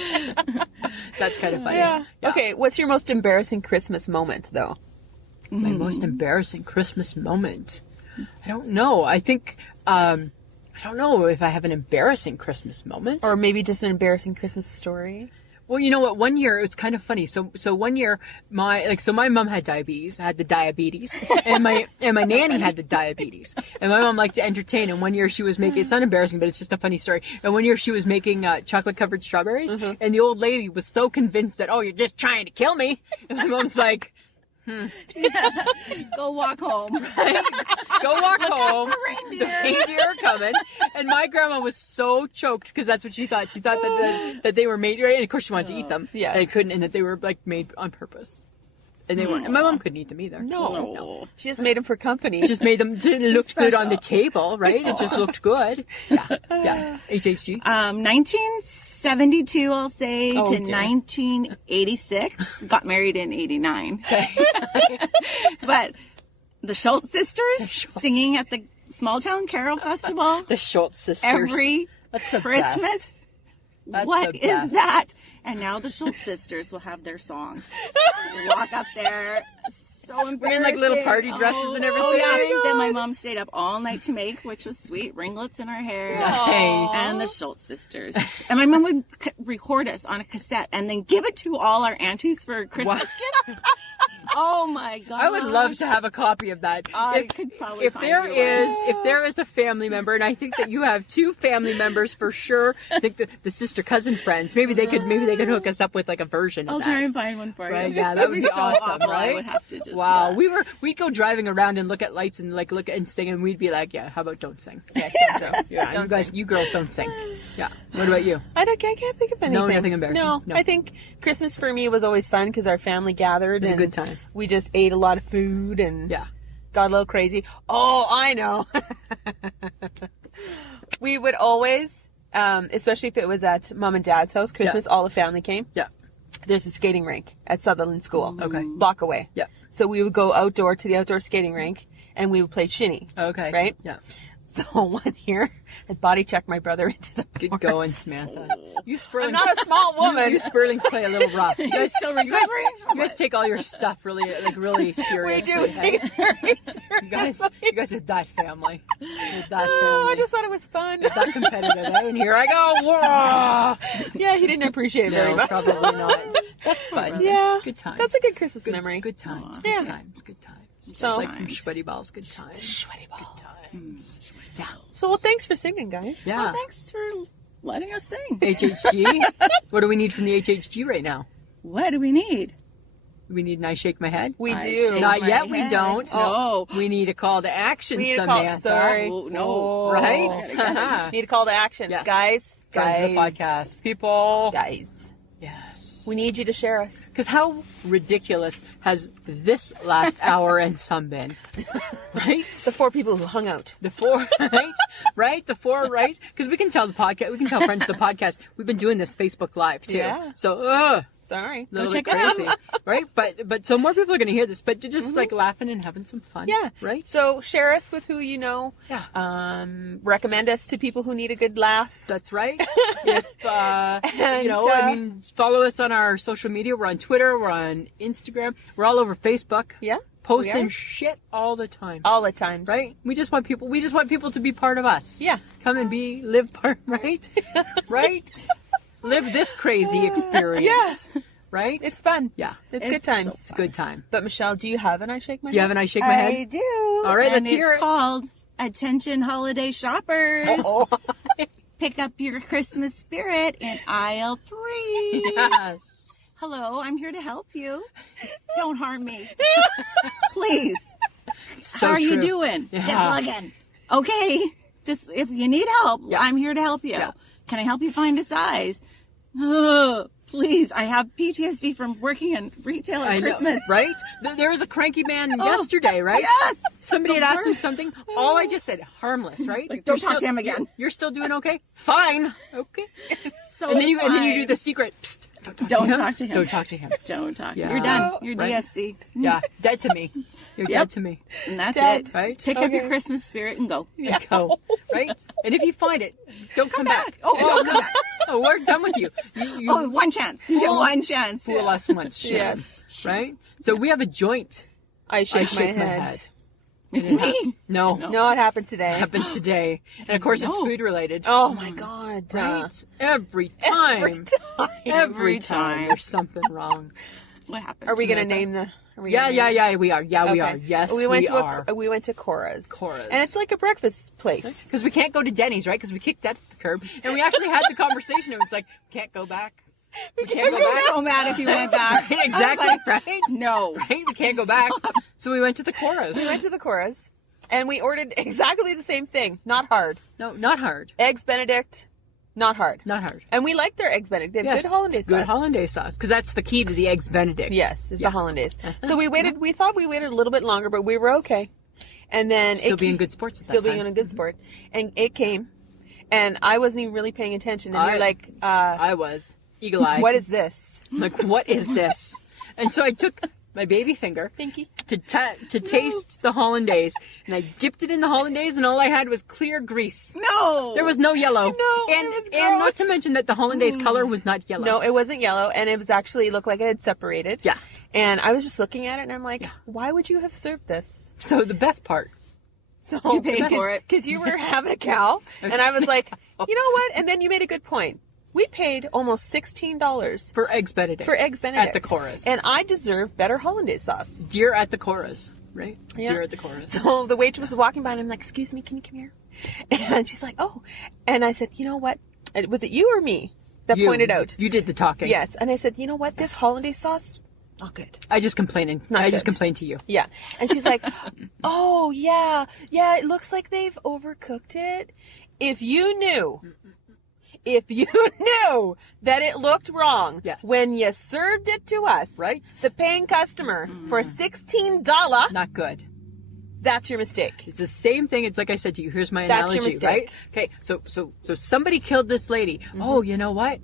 That's kind of funny. Yeah. Okay, what's your most embarrassing Christmas moment, though? My most embarrassing Christmas moment. I don't know. I think, I don't know if I have an embarrassing Christmas moment. Or maybe just an embarrassing Christmas story? Well, you know what? One year it was kind of funny. So one year my mom had diabetes. I had the diabetes, and my nanny had the diabetes. And my mom liked to entertain. And one year she was making, it's not embarrassing, but it's just a funny story. And one year she was making chocolate covered strawberries, and the old lady was so convinced that, oh, you're just trying to kill me. And my mom's like, Go walk home. go walk home. The reindeer are coming. And my grandma was so choked because that's what she thought. She thought that they were made, right? And of course she wanted to eat them. Yes. And couldn't, and that they were like made on purpose. And they weren't. And my mom couldn't eat them either. No. She just made him for company. Just made them to look good on the Special. table, right? It just looked good. Yeah. HHG. 1972, I'll say, Oh, to dear. 1986. Got married in 89. But the Schultz sisters singing at the Small Town Carol Festival The Schultz sisters. every That's the Christmas. best. That's What the is best. that? And now the Schultz sisters will have their song. They walk up there, so embarrassing. We're in like little party dresses and everything. Oh, yeah. Oh my That my mom stayed up all night to make, which was sweet. Ringlets in her hair. Nice. And the Schultz sisters. And my mom would record us on a cassette and then give it to all our aunties for Christmas gifts. Oh my god. I would love to have a copy of that. I could probably if find there you if there is a family member, and I think that you have two family members for sure. I think the sister cousin friends. Maybe they could hook us up with like a version of I'll that. try and find one for Right, you. yeah, that It'd would be so awesome, awful. I right? would have to just Wow, yeah. we'd go driving around and look at lights and like look and sing, and we'd be like, yeah, how about don't sing? Yeah, Yeah, Don't you guys, sing. you girls don't sing. Yeah. What about you? I can't think of anything. nothing embarrassing? No, No. I think Christmas for me was always fun because our family gathered. It was a and good time. We just ate a lot of food and Yeah. got a little crazy. Oh, I know. We would always especially if it was at mom and dad's house, Christmas, all the family came. Yeah. There's a skating rink at Sutherland School. Okay. Block away. Yeah. So we would go outdoor to the outdoor skating rink and we would play shinny. Okay. Right? Yeah. So one year, I body checked my brother into the Good porch. going, Samantha. You Sperlings. I'm not a small woman. You Sperlings play a little rough. You guys still you guys take all your stuff really We seriously. do take it very You guys are that family. You're that Oh, family. I just thought it was fun. You're that competitive, eh? And here I go. Whoa! Yeah, he didn't appreciate it very No, much. probably not. That's fun. Yeah. Good times. That's a good Christmas memory. Good times. Yeah. Good times. Good times. Just So- like from Sweaty Balls. Good times. Sweaty balls. Times. Yeah. So, well, thanks for singing, guys. Yeah. Well, thanks for letting us sing. HHG. What do we need from the HHG right now? What do we need? We need an I shake my head. We I do. shake Not my yet, we head. don't. No. We need a call to action, We need a call. Samantha. Sorry. Oh, no. Right? Need a call to action. Yes. Guys. Friends of the podcast. People. Guys. Yes. We need you to share us. Because how ridiculous has this last hour and some been? Right? The 4 people who hung out. The 4, right? Right? The 4, right? Because we can tell the podcast, we can tell friends of the podcast, we've been doing this Facebook Live too. Yeah. So, Sorry. a little check bit it out. crazy, right? But so more people are going to hear this, but you're just like laughing and having some fun. Yeah. Right? So share us with who you know. Yeah. Recommend us to people who need a good laugh. That's right. If, And, I mean, follow us on our social media. We're on Twitter. We're on Instagram. We're all over Facebook. Yeah. Posting are. shit all the time. All the time. Right? We just want people to be part of us. Yeah. Come and live part, right? Right? Live this crazy experience. Yeah. Right? It's fun. Yeah. It's It's good times. so It's a good time. But Michelle, do you have an I shake my Do you have an I shake my head? I do. All right, and let's hear it's it. called Attention Holiday Shoppers. Oh. Pick up your Christmas spirit in aisle 3. Yes. Hello, I'm here to help you. Don't harm me. Please. So How are you true. doing? Yeah. Just plug-in. Okay. Just if you need help, Yeah. I'm here to help you. Yeah. Can I help you find a size? Oh, please. I have PTSD from working in retail at I know, Christmas. right? There was a cranky man yesterday, right? Yes. Somebody The had asked him worst. something. All I just said, harmless, right? Like, don't You're talk to him again. You're still doing okay? Fine. Okay. So And then you fine. do the secret. Psst, Don't talk to him. Don't talk to him. Don't talk. Yeah. You're done. You're Right. DSC. Yeah, dead to me. You're Yep. dead to me. And that's Dead. it. Right? Pick up Okay. your Christmas spirit and go. And go. Right? And if you find it, don't come back. Oh, Don't come back. Oh, we're done with you. You Oh, one chance. You get one chance. fool us once. Shame. Yes. Right? So we have a joint. I shake, I shake my head. It's me. No. No, it happened today. Happened today. And of course it's No. food related. Oh my God. Right? Every time. Every time there's something wrong. What happened? Are we gonna Samantha? name the? Are we Yeah, gonna yeah, name yeah, we are. Yeah, we Okay. are. Yes, we went to are. we went to Cora's. Cora's. And it's like a breakfast place. Because we can't go to Denny's, right? Because we kicked that to the curb. And we actually had the conversation. And it's like, can't go back. We can't go back. so mad if you went back. Right, exactly, I was like, right? No. Right? We can't go back. So we went to the Cora's. We went to the Cora's, and we ordered exactly the same thing. Not hard. No, not hard. Eggs Benedict, not hard. Not hard. And we like their eggs Benedict. They have Yes, good hollandaise it's good sauce. hollandaise sauce. Because that's the key to the eggs Benedict. Yes, it's Yeah. the hollandaise. So we waited. We thought we waited a little bit longer, but we were okay. And then Still it being came- good sports at that still being time. on a good sport. And it came, and I wasn't even really paying attention. And I- you're like, I was. Eagle eye. what is this? I'm like, what is this? And so I took my baby finger Pinky. to taste the hollandaise, and I dipped it in the hollandaise, and all I had was clear grease. No. There was no yellow. No, and it was and not gross. to mention that the hollandaise color was not yellow. No, it wasn't yellow, and it was actually looked like it had separated. Yeah. And I was just looking at it, and I'm like, why would you have served this? So the best part. So You paid for it. because you were having a cow, and I was like, you know what? And then you made a good point. We paid almost $16 For eggs Benedict. for eggs Benedict At the Cora's. and I deserve better hollandaise sauce. Deer at the Cora's, right? Yeah. Deer at the Cora's. So the waitress was walking by, and I'm like, excuse me, can you come here? And she's like, oh. And I said, you know what? Was it you or me that You- pointed out? You did the talking. Yes. And I said, you know what? This hollandaise sauce, not good. I just complained. not I just good. complained to you. Yeah. And she's like, oh, yeah, it looks like they've overcooked it. If you knew that it looked wrong Yes. when you served it to us, Right. the paying customer, for $16, Not good. That's your mistake. It's the same thing. It's like I said to you. Here's my That's your analogy, mistake. right? Okay, so somebody killed this lady. Oh, you know what?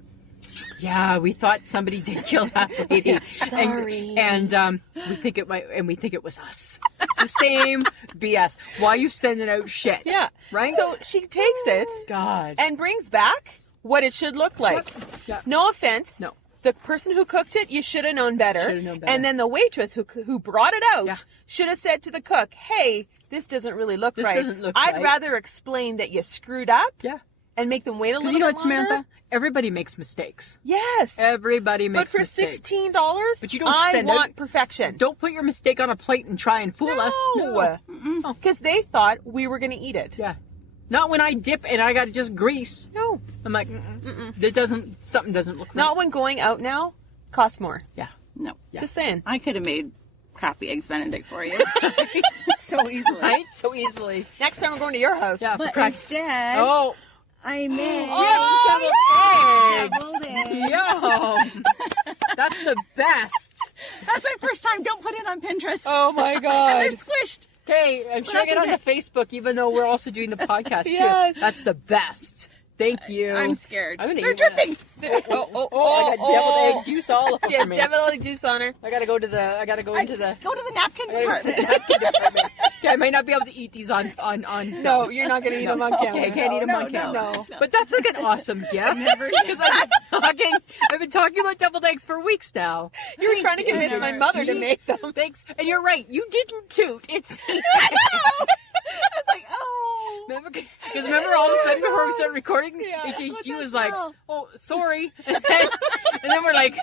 Yeah, we thought somebody did kill that lady. Sorry. And we think it was us. It's the same BS. Why are you sending out shit? Yeah. Right? So she takes it God. and brings back what it should look like. Yeah. No offense. No. The person who cooked it, you should have known better. Should have known better. And then the waitress who brought it out Yeah. should have said to the cook, "Hey, this doesn't really look This right. doesn't look I'd right." rather explain that you screwed up Yeah. and make them wait a Because little you know bit what, longer." Samantha? Everybody makes mistakes. Yes. Everybody But makes for mistakes. $16, But you don't I send want out- perfection. Don't put your mistake on a plate and try and fool us. No. Because they thought we were going to eat it. Yeah. Not when I dip and I got just grease. No. I'm like, something doesn't look right. Not when going out now costs more. No. Yeah. Just saying. I could have made crappy eggs Benedict for you. So easily. Right? So easily. Next time we're going to your house. Yeah. But Crack- instead, Oh. I made Deviled deviled eggs. eggs. Yum. That's the best. That's my first time. Don't put it on Pinterest. Oh my And God. they're squished. Okay, I'm sharing it on the Facebook, even though we're also doing the podcast Yes. too. That's the best. Thank you. I'm scared. I'm gonna They're eat one. dripping. I got deviled egg juice all She over has me. deviled egg juice on her. I gotta go into the. Go to the napkin I gotta go to the department. napkin department. Okay, I might not be able to eat these on. No, you're not going to eat them on camera. Okay, I can't eat them on No, camera. no. But that's like an awesome gift. Never Because I've been talking about deviled eggs for weeks now. You were trying to convince never my mother to did. make them. Thanks. And you're right. You didn't toot. It's. I was like, oh. Because remember all of a sudden before we started recording, Yeah. What's HHG that was like, smell? oh, sorry. And then we're like,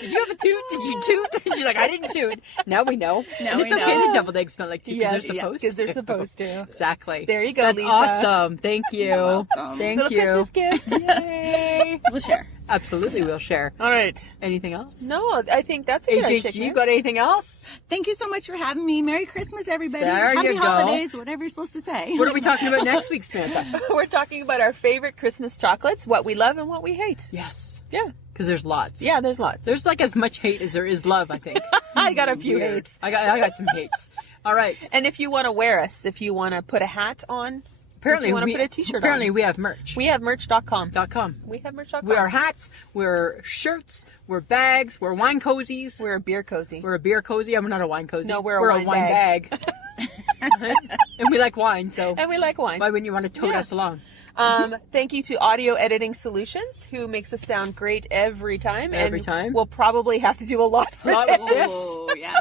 did you have a toot? Did you toot? And she's like, I didn't toot. Now we know. Now And we it's okay know. that deviled eggs smell like toot because they're supposed because to. they're supposed to. Exactly. There you go, That's Lisa. awesome. Thank you. You're welcome. Thank Little you. Christmas gift. Yay. We'll share. Absolutely, we'll share. All right. Anything else? No, I think that's a good HHG, shake. you got anything else? Thank you so much for having me. Merry Christmas, everybody. There Happy you go. holidays, whatever you're supposed to say. What are we talking about next week, Samantha? We're talking about our favorite Christmas chocolates, what we love and what we hate. Yes. Yeah. Because there's lots. Yeah, there's lots. There's like as much hate as there is love, I think. I got a few Weird. hates. I got some hates. All right. And if you want to wear us, if you want to put a hat on, Apparently if you want to we put a t-shirt apparently on. we have merch. We have merch.com. .com. We have merch.com. We are hats, we're shirts, we're bags, we're wine cozies. We're a beer cozy. We're a beer cozy. I'm not a wine cozy. No, we're a we're wine bag. And we like wine, so And we like wine. why wouldn't you want to tote Yeah. us along? Thank you to Audio Editing Solutions, who makes us sound great every time. Every and time. We'll probably have to do a lot for lot with this. Oh, yeah.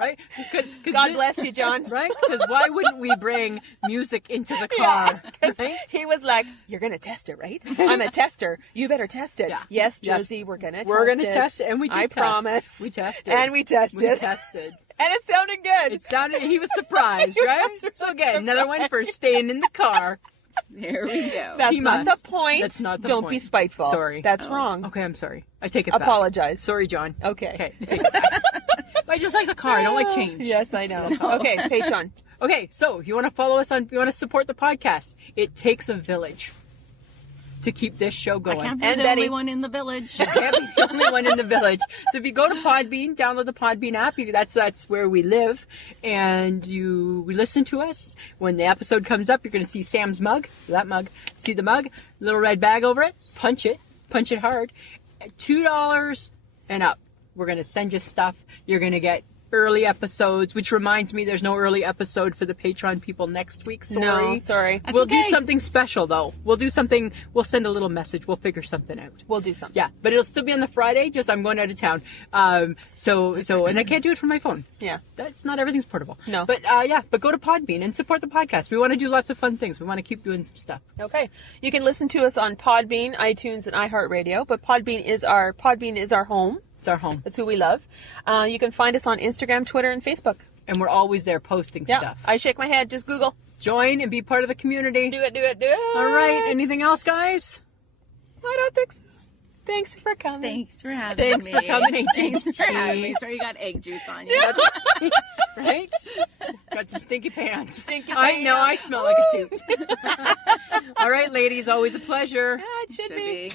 Right? Cause God bless you, John. Right? Because why wouldn't we bring music into the car? Right? He was like, "You're gonna test it, right? I'm a tester. You better test it." Yeah. Yes, Yes. Josie, we're gonna. We're test gonna it. test it, and we did I test. promise. We tested. And we tested. We tested. And it sounded good. It sounded. He was surprised, right? So again, another one for staying in the car. There we go. That's He not must. the point. That's not the Don't point. be spiteful. Sorry. That's Oh. wrong. Okay, I'm sorry. I take it back. Apologize. Sorry, John. Okay. Okay, I take it back. I just like the car. I don't like change. Yes, I know. Okay, Patreon. Okay, so if you want to follow us on, if you want to support the podcast, it takes a village to keep this show I going. can't be And the Betty. only one in the village. You can't be the only one in the village. So if you go to Podbean, download the Podbean app. That's where we live, and you listen to us. When the episode comes up, you're going to see Sam's mug. That mug. See the mug? Little red bag over it. Punch it hard. $2 and up. We're going to send you stuff. You're going to get early episodes, which reminds me there's no early episode for the Patreon people next week. Sorry. No, sorry. That's We'll do okay. something special though. We'll do something. We'll send a little message. We'll figure something out. We'll do something. Yeah, but it'll still be on the Friday. Just I'm going out of town. So and I can't do it from my phone. Yeah. That's not everything's portable. No. But but go to Podbean and support the podcast. We want to do lots of fun things. We want to keep doing some stuff. Okay. You can listen to us on Podbean, iTunes, and iHeartRadio. But Podbean is our home. It's our home, That's who we love. You can find us on Instagram, Twitter, and Facebook. and we're always there posting Yeah. stuff. I shake my head. Just Google. Join and be part of the community. Do it. Do it. Do it. All right. Anything else, guys? I don't think so. Thanks for coming. Thanks for having Thanks me. for coming, Thanks for HG. having me. Sorry you got egg juice on you. That's right. Got some stinky pants. Stinky I know. I pants. smell like a toot. All right, ladies. Always a pleasure. Yeah, it should Should be. be.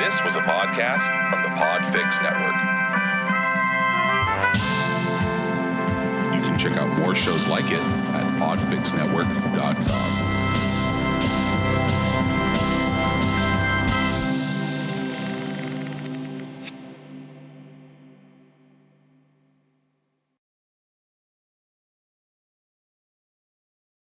This was a podcast from the Podfix Network. Check out more shows like it at oddfixnetwork.com.